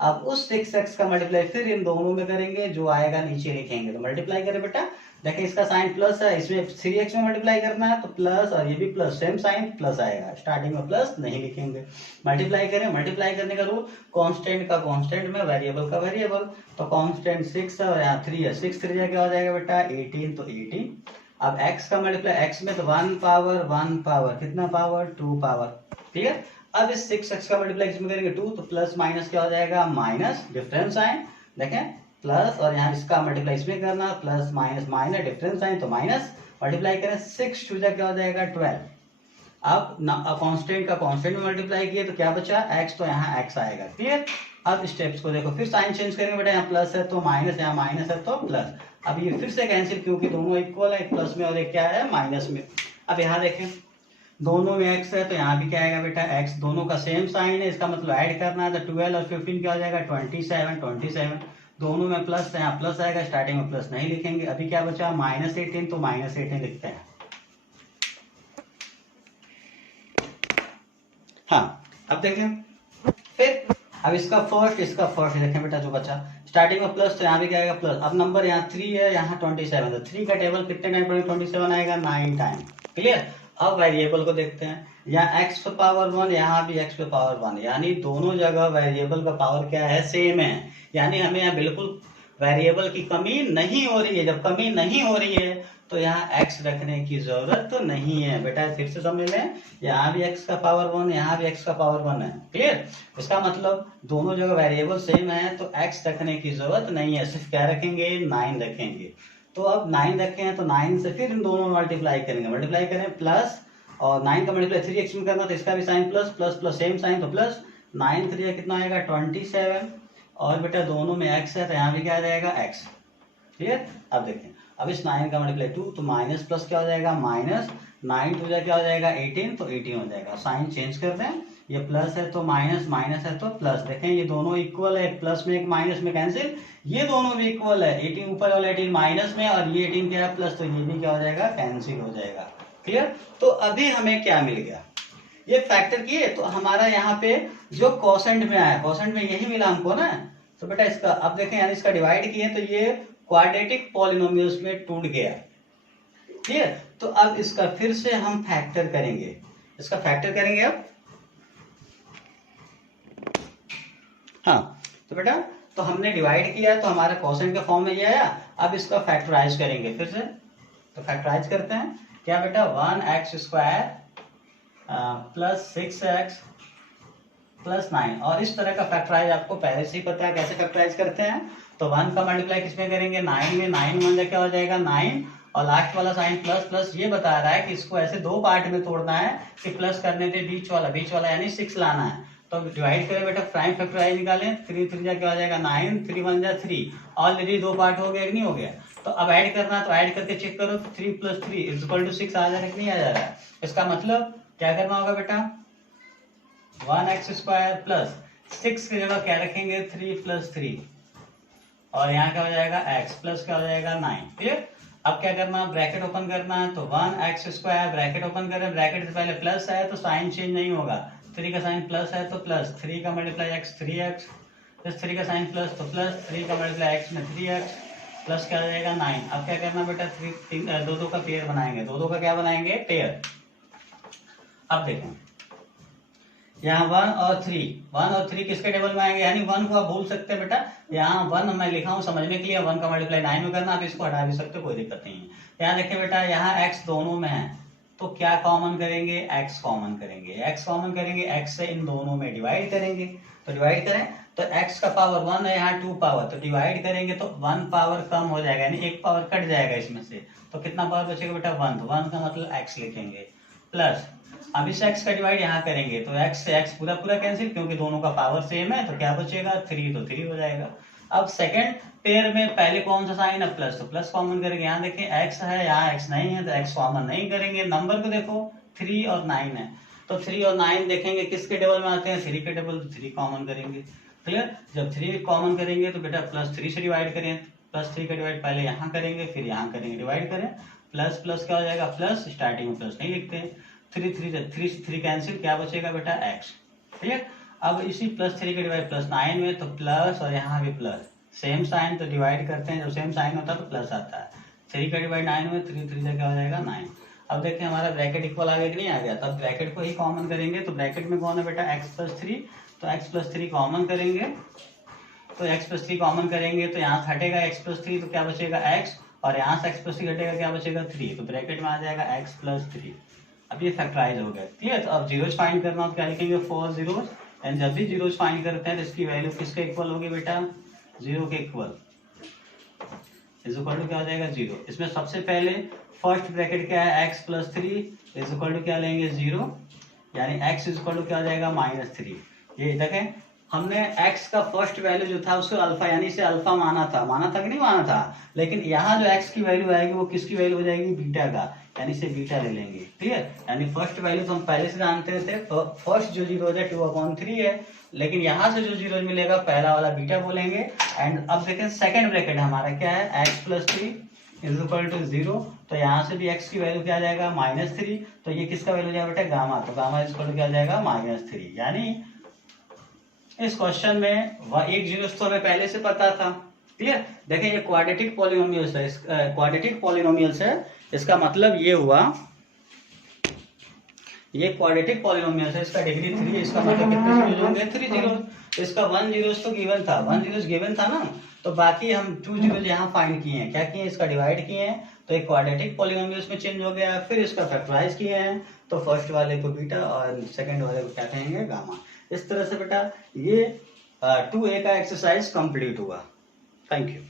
अब उस 6x का मल्टीप्लाई फिर इन दोनों में करेंगे, जो आएगा नीचे लिखेंगे, तो मल्टीप्लाई करें बेटा, देखिए इसका साइन प्लस है, इसमें 3x में मल्टीप्लाई करना है तो प्लस, और ये भी प्लस, सेम साइन प्लस आएगा, स्टार्टिंग में प्लस नहीं लिखेंगे। मल्टीप्लाई करें, मल्टीप्लाई करने का रूल, कांस्टेंट का कांस्टेंट में, वेरिएबल का वेरिएबल, तो कांस्टेंट 6 है और यहाँ 3 है, 6 3 क्या हो जाएगा बेटा 18, तो 18। अब x का मल्टीप्लाई, x में तो 1 पावर कितना पावर 2 पावर। क्लियर, अब इस 6x का मल्टीप्लाई इसमें करेंगे 2, तो प्लस माइनस क्या हो जाएगा माइनस, डिफरेंस साइन, देखें प्लस, और यहाँ इसका मल्टीप्लाई इसमें करना, plus minus minus, difference sign तो माइनस, मल्टीप्लाई करें 6 2 क्या हो जाएगा 12। अब कांस्टेंट का कांस्टेंट में मल्टीप्लाई किए तो क्या बचा x, तो यहाँ x आएगा। क्लियर, अब स्टेप्स को देखो, फिर साइन चेंज करेंगे बेटा, यहाँ प्लस है तो माइनस, यहाँ माइनस है तो प्लस। अब ये फिर से कैंसिल, क्योंकि दोनों इक्वल है, एक प्लस में और एक क्या है माइनस में। अब यहाँ देखें दोनों में x है तो यहाँ भी क्या आएगा बेटा x, दोनों का सेम साइन है, इसका मतलब ऐड करना है, तो 12 और 15 क्या हो जाएगा 27, दोनों में प्लस है, यहाँ प्लस आएगा, स्टार्टिंग में प्लस नहीं लिखेंगे। अभी क्या बचा -18, तो -18 लिखते हैं। हाँ, अब देखें फिर, अब इसका फर्स्ट देखें बेटा, जो बचा स्टार्टिंग में प्लस, तो यहाँ भी क्या आएगा प्लस। अब नंबर यहाँ 3 है, यहाँ 27, तो 3 का टेबल कितने टाइम पड़ेगा 27 आएगा 9 टाइम। क्लियर, अब वेरिएबल को देखते हैं, यहाँ x पे पावर 1, यहाँ भी x पे पावर 1, यानी दोनों जगह वेरिएबल का पावर क्या है सेम है, यानी हमें यहाँ बिल्कुल वेरिएबल की कमी नहीं हो रही है। जब कमी नहीं हो रही है तो यहाँ x रखने की जरूरत तो नहीं है बेटा, फिर से समझ लें, यहाँ भी x का पावर 1, यहाँ भी x का पावर 1 है। क्लियर, इसका मतलब दोनों जगह वेरिएबल सेम है तो x रखने की जरूरत नहीं है, सिर्फ क्या रखेंगे 9 रखेंगे। तो अब 9 रखे हैं तो 9 से फिर इन दोनों में मल्टीप्लाई करेंगे, मल्टीप्लाई करें प्लस, और 9 का मल्टीप्लाई 3x में करना तो इसका भी sign plus plus plus same sign, तो प्लस 9 3 कितना आएगा 27, और बेटा दोनों में x है तो यहाँ भी क्या आ जाएगा x। क्लियर, अब देखें, अब इस 9 का मल्टीप्लाई 2, तो माइनस प्लस क्या हो जाएगा माइनस, 9 2 क्या हो जाएगा 18, तो 18 हो जाएगा। साइन चेंज कर दें, ये प्लस है तो माइनस, माइनस है तो प्लस, देखें ये दोनों इक्वल है, प्लस में एक माइनस में कैंसिल, ये दोनों भी इक्वल है, 18 ऊपर वाला 18 माइनस में और ये 18 क्या है प्लस, तो ये भी क्या हो जाएगा कैंसिल हो जाएगा। क्लियर, तो अभी हमें क्या मिल गया, ये फैक्टर किए तो हमारा यहाँ पे जो कोसेंट में आया, कोसेंट में यही मिला हमको ना, तो बेटा इसका अब देखें, यानी इसका डिवाइड किए तो ये क्वाड्रेटिक पॉलिनोमियल्स में टूट गया। क्लियर, तो अब इसका फिर से हम फैक्टर करेंगे, इसका फैक्टर करेंगे अब। हाँ, तो बेटा तो हमने डिवाइड किया तो हमारा कोसेंट के फॉर्म में ये आया, अब इसका फैक्टराइज करेंगे फिर से, तो फैक्टराइज करते हैं क्या बेटा 1x² प्लस 6x प्लस 9, और इस तरह का फैक्टराइज आपको पहले से ही पता है कैसे फैक्टराइज करते हैं। तो 1 का मल्टीप्लाई किसमें करेंगे 9 में, 9 1 क्या हो जाएगा 9, और लास्ट वाला साइन प्लस प्लस, ये बता रहा है कि इसको ऐसे दो पार्ट में तोड़ना है कि प्लस करने से बीच वाला यानी 6 लाना है। तो डिवाइड करें बेटा, प्राइम फैक्टराइज निकालें, 3 3 जा क्या हो जाएगा 9, 3 1 जा 3, ऑलरेडी 2 पार्ट हो गया कि नहीं हो गया। तो अब ऐड करना है तो ऐड करके चेक करो, 3 + 3 = 6 आ जा रहा है कि नहीं आ जा रहा है। इसका मतलब क्या करना होगा बेटा, 1x² प्लस 6 की जगह क्या रखेंगे 3 + 3, और यहाँ क्या हो जाएगा x प्लस क्या हो जाएगा 9। क्लियर। अब क्या करना, ब्रैकेट ओपन करना है, तो 1x² ब्रैकेट ओपन करें, ब्रैकेट से पहले प्लस है तो साइन चेंज नहीं होगा, 3 का साइन प्लस है तो प्लस, 3 का मल्टीप्लाई x 3x, प्लस 3 का साइन प्लस तो प्लस, 3 का मल्टीप्लाई x में 3x, प्लस क्या हो जाएगा 9। अब क्या करना बेटा, 2 का पेयर बनाएंगे, 2 का क्या बनाएंगे पेयर। अब देखो यहाँ 1 और 3 किसके टेबल में आएंगे, यानी 1 को आप भूल सकते हैं बेटा, यहाँ 1 मैं लिखा हूँ समझने के लिए, 1 का मल्टीप्लाई 9 में करना, आप इसको हटा भी सकते हो, कोई दिक्कत नहीं है। यहाँ देखिए बेटा, यहाँ x दोनों में है तो क्या कॉमन करेंगे, x कॉमन करेंगे, x कॉमन करेंगे, x से इन दोनों में डिवाइड करेंगे, तो डिवाइड करें तो x का पावर 1 है, यहाँ 2 पावर, तो डिवाइड करेंगे तो 1 पावर कम हो जाएगा, यानी 1 पावर कट जाएगा इसमें से, तो कितना पावर बचेगा बेटा 1, तो 1 का मतलब x लिखेंगे, प्लस अब इस x का डिवाइड यहाँ करेंगे तो x से x पूरा पूरा कैंसिल, क्योंकि दोनों का पावर सेम है, तो क्या बचेगा 3, तो 3 हो जाएगा। अब सेकंड पेयर में पहले कौन सा साइन है प्लस, तो प्लस कॉमन करेंगे, यहाँ देखिए x है, यहाँ x नहीं है तो x कॉमन नहीं करेंगे, नंबर को देखो 3 और 9 है, तो 3 और 9 देखेंगे किसके टेबल में आते हैं, 3 के टेबल, तो 3 कॉमन करेंगे। क्लियर। जब 3 कॉमन करेंगे तो बेटा +3 से डिवाइड करें, +3 का डिवाइड पहले यहाँ करेंगे फिर यहाँ करेंगे, डिवाइड करें, प्लस प्लस क्या हो जाएगा प्लस, स्टार्टिंग में प्लस नहीं लिखते हैं, 3 कैंसिल, क्या बचेगा बेटा x। ठीक है। अब इसी +3 के डिवाइड +9 में तो प्लस, और यहाँ भी प्लस, सेम साइन, तो डिवाइड करते हैं, जब सेम साइन होता है तो प्लस आता है, 3 का डिवाइड 9 में, 3 3 से क्या हो जाएगा 9। अब देखिए हमारा ब्रैकेट इक्वल आ गया कि नहीं आ गया, तब ब्रैकेट को ही कॉमन करेंगे, तो ब्रैकेट में कौन है बेटा x + 3, तो x + 3 कॉमन करेंगे, तो x + 3 कॉमन करेंगे तो यहाँ हटेगा x + 3, तो क्या बचेगा x, और यहाँ से x + 3 घटेगा, क्या बचेगा 3, तो ब्रैकेट में आ जाएगा x + 3। अब ये फैक्टराइज हो गया। ठीक है। तो अब जीरोज फाइंड करना हो क्या लिखेंगे 4 जीरोज, एंड जब भी जीरोज फाइंड करते हैं तो इसकी वैल्यू किसके इक्वल होगी बेटा, 0 के इक्वल, इज इक्वल टू क्या हो जाएगा 0। इसमें सबसे पहले फर्स्ट ब्रैकेट क्या है x + 3 इज इक्वल टू क्या लेंगे 0, यानी x इज इक्वल टू क्या हो जाएगा -3। ये देखें हमने x का फर्स्ट वैल्यू जो था उसको अल्फा, यानी इसे अल्फा माना था कि नहीं माना था, लेकिन यहाँ जो x की वैल्यू आएगी वो किसकी वैल्यू हो जाएगी बीटा का, यानी इसे बीटा ले लेंगे। ठीक है। यानी फर्स्ट वैल्यू तो हम पहले से जानते थे, फर्स्ट जो 0 हो जाए 2/3 है, लेकिन यहाँ से जो 0 मिलेगा पहला वाला बीटा बोलेंगे। एंड अब देखें सेकंड ब्रैकेट हमारा क्या है x + 3 इज इक्वल टू 0, तो यहाँ से भी x की वैल्यू क्या आ जाएगा -3, तो ये किसका वैल्यू जाएगा बेटा गामा, तो गामा इज इक्वल टू क्या आ जाएगा -3। यानी इस क्वेश्चन में एक जीरोस तो हमें पहले से पता था। क्लियर। देखिए ये क्वाड्रेटिक पॉलिनोमियल्स है, क्वाड्रेटिक पॉलिनोमियल्स है, इसका मतलब ये हुआ ये क्वाड्रेटिक पॉलिनोमियल्स है, इसका डिग्री 3 है, इसका मतलब कितने जीरोस होंगे 3 जीरोस। इसका 1 जीरोस तो गिवन था, 1 जीरोस गिवन था ना, तो बाकी हम 2 जीरोस यहाँ फाइंड किए हैं, क्या किए इसका डिवाइड किए हैं, तो एक क्वाड्रेटिक पॉलिनोमियल्स में चेंज हो गया, फिर इसका फैक्टराइज किए हैं, तो फर्स्ट वाले को बीटा और सेकंड वाले को क्या कहेंगे गामा। इस तरह से बेटा ये 2A का एक्सरसाइज कंप्लीट हुआ। Thank you.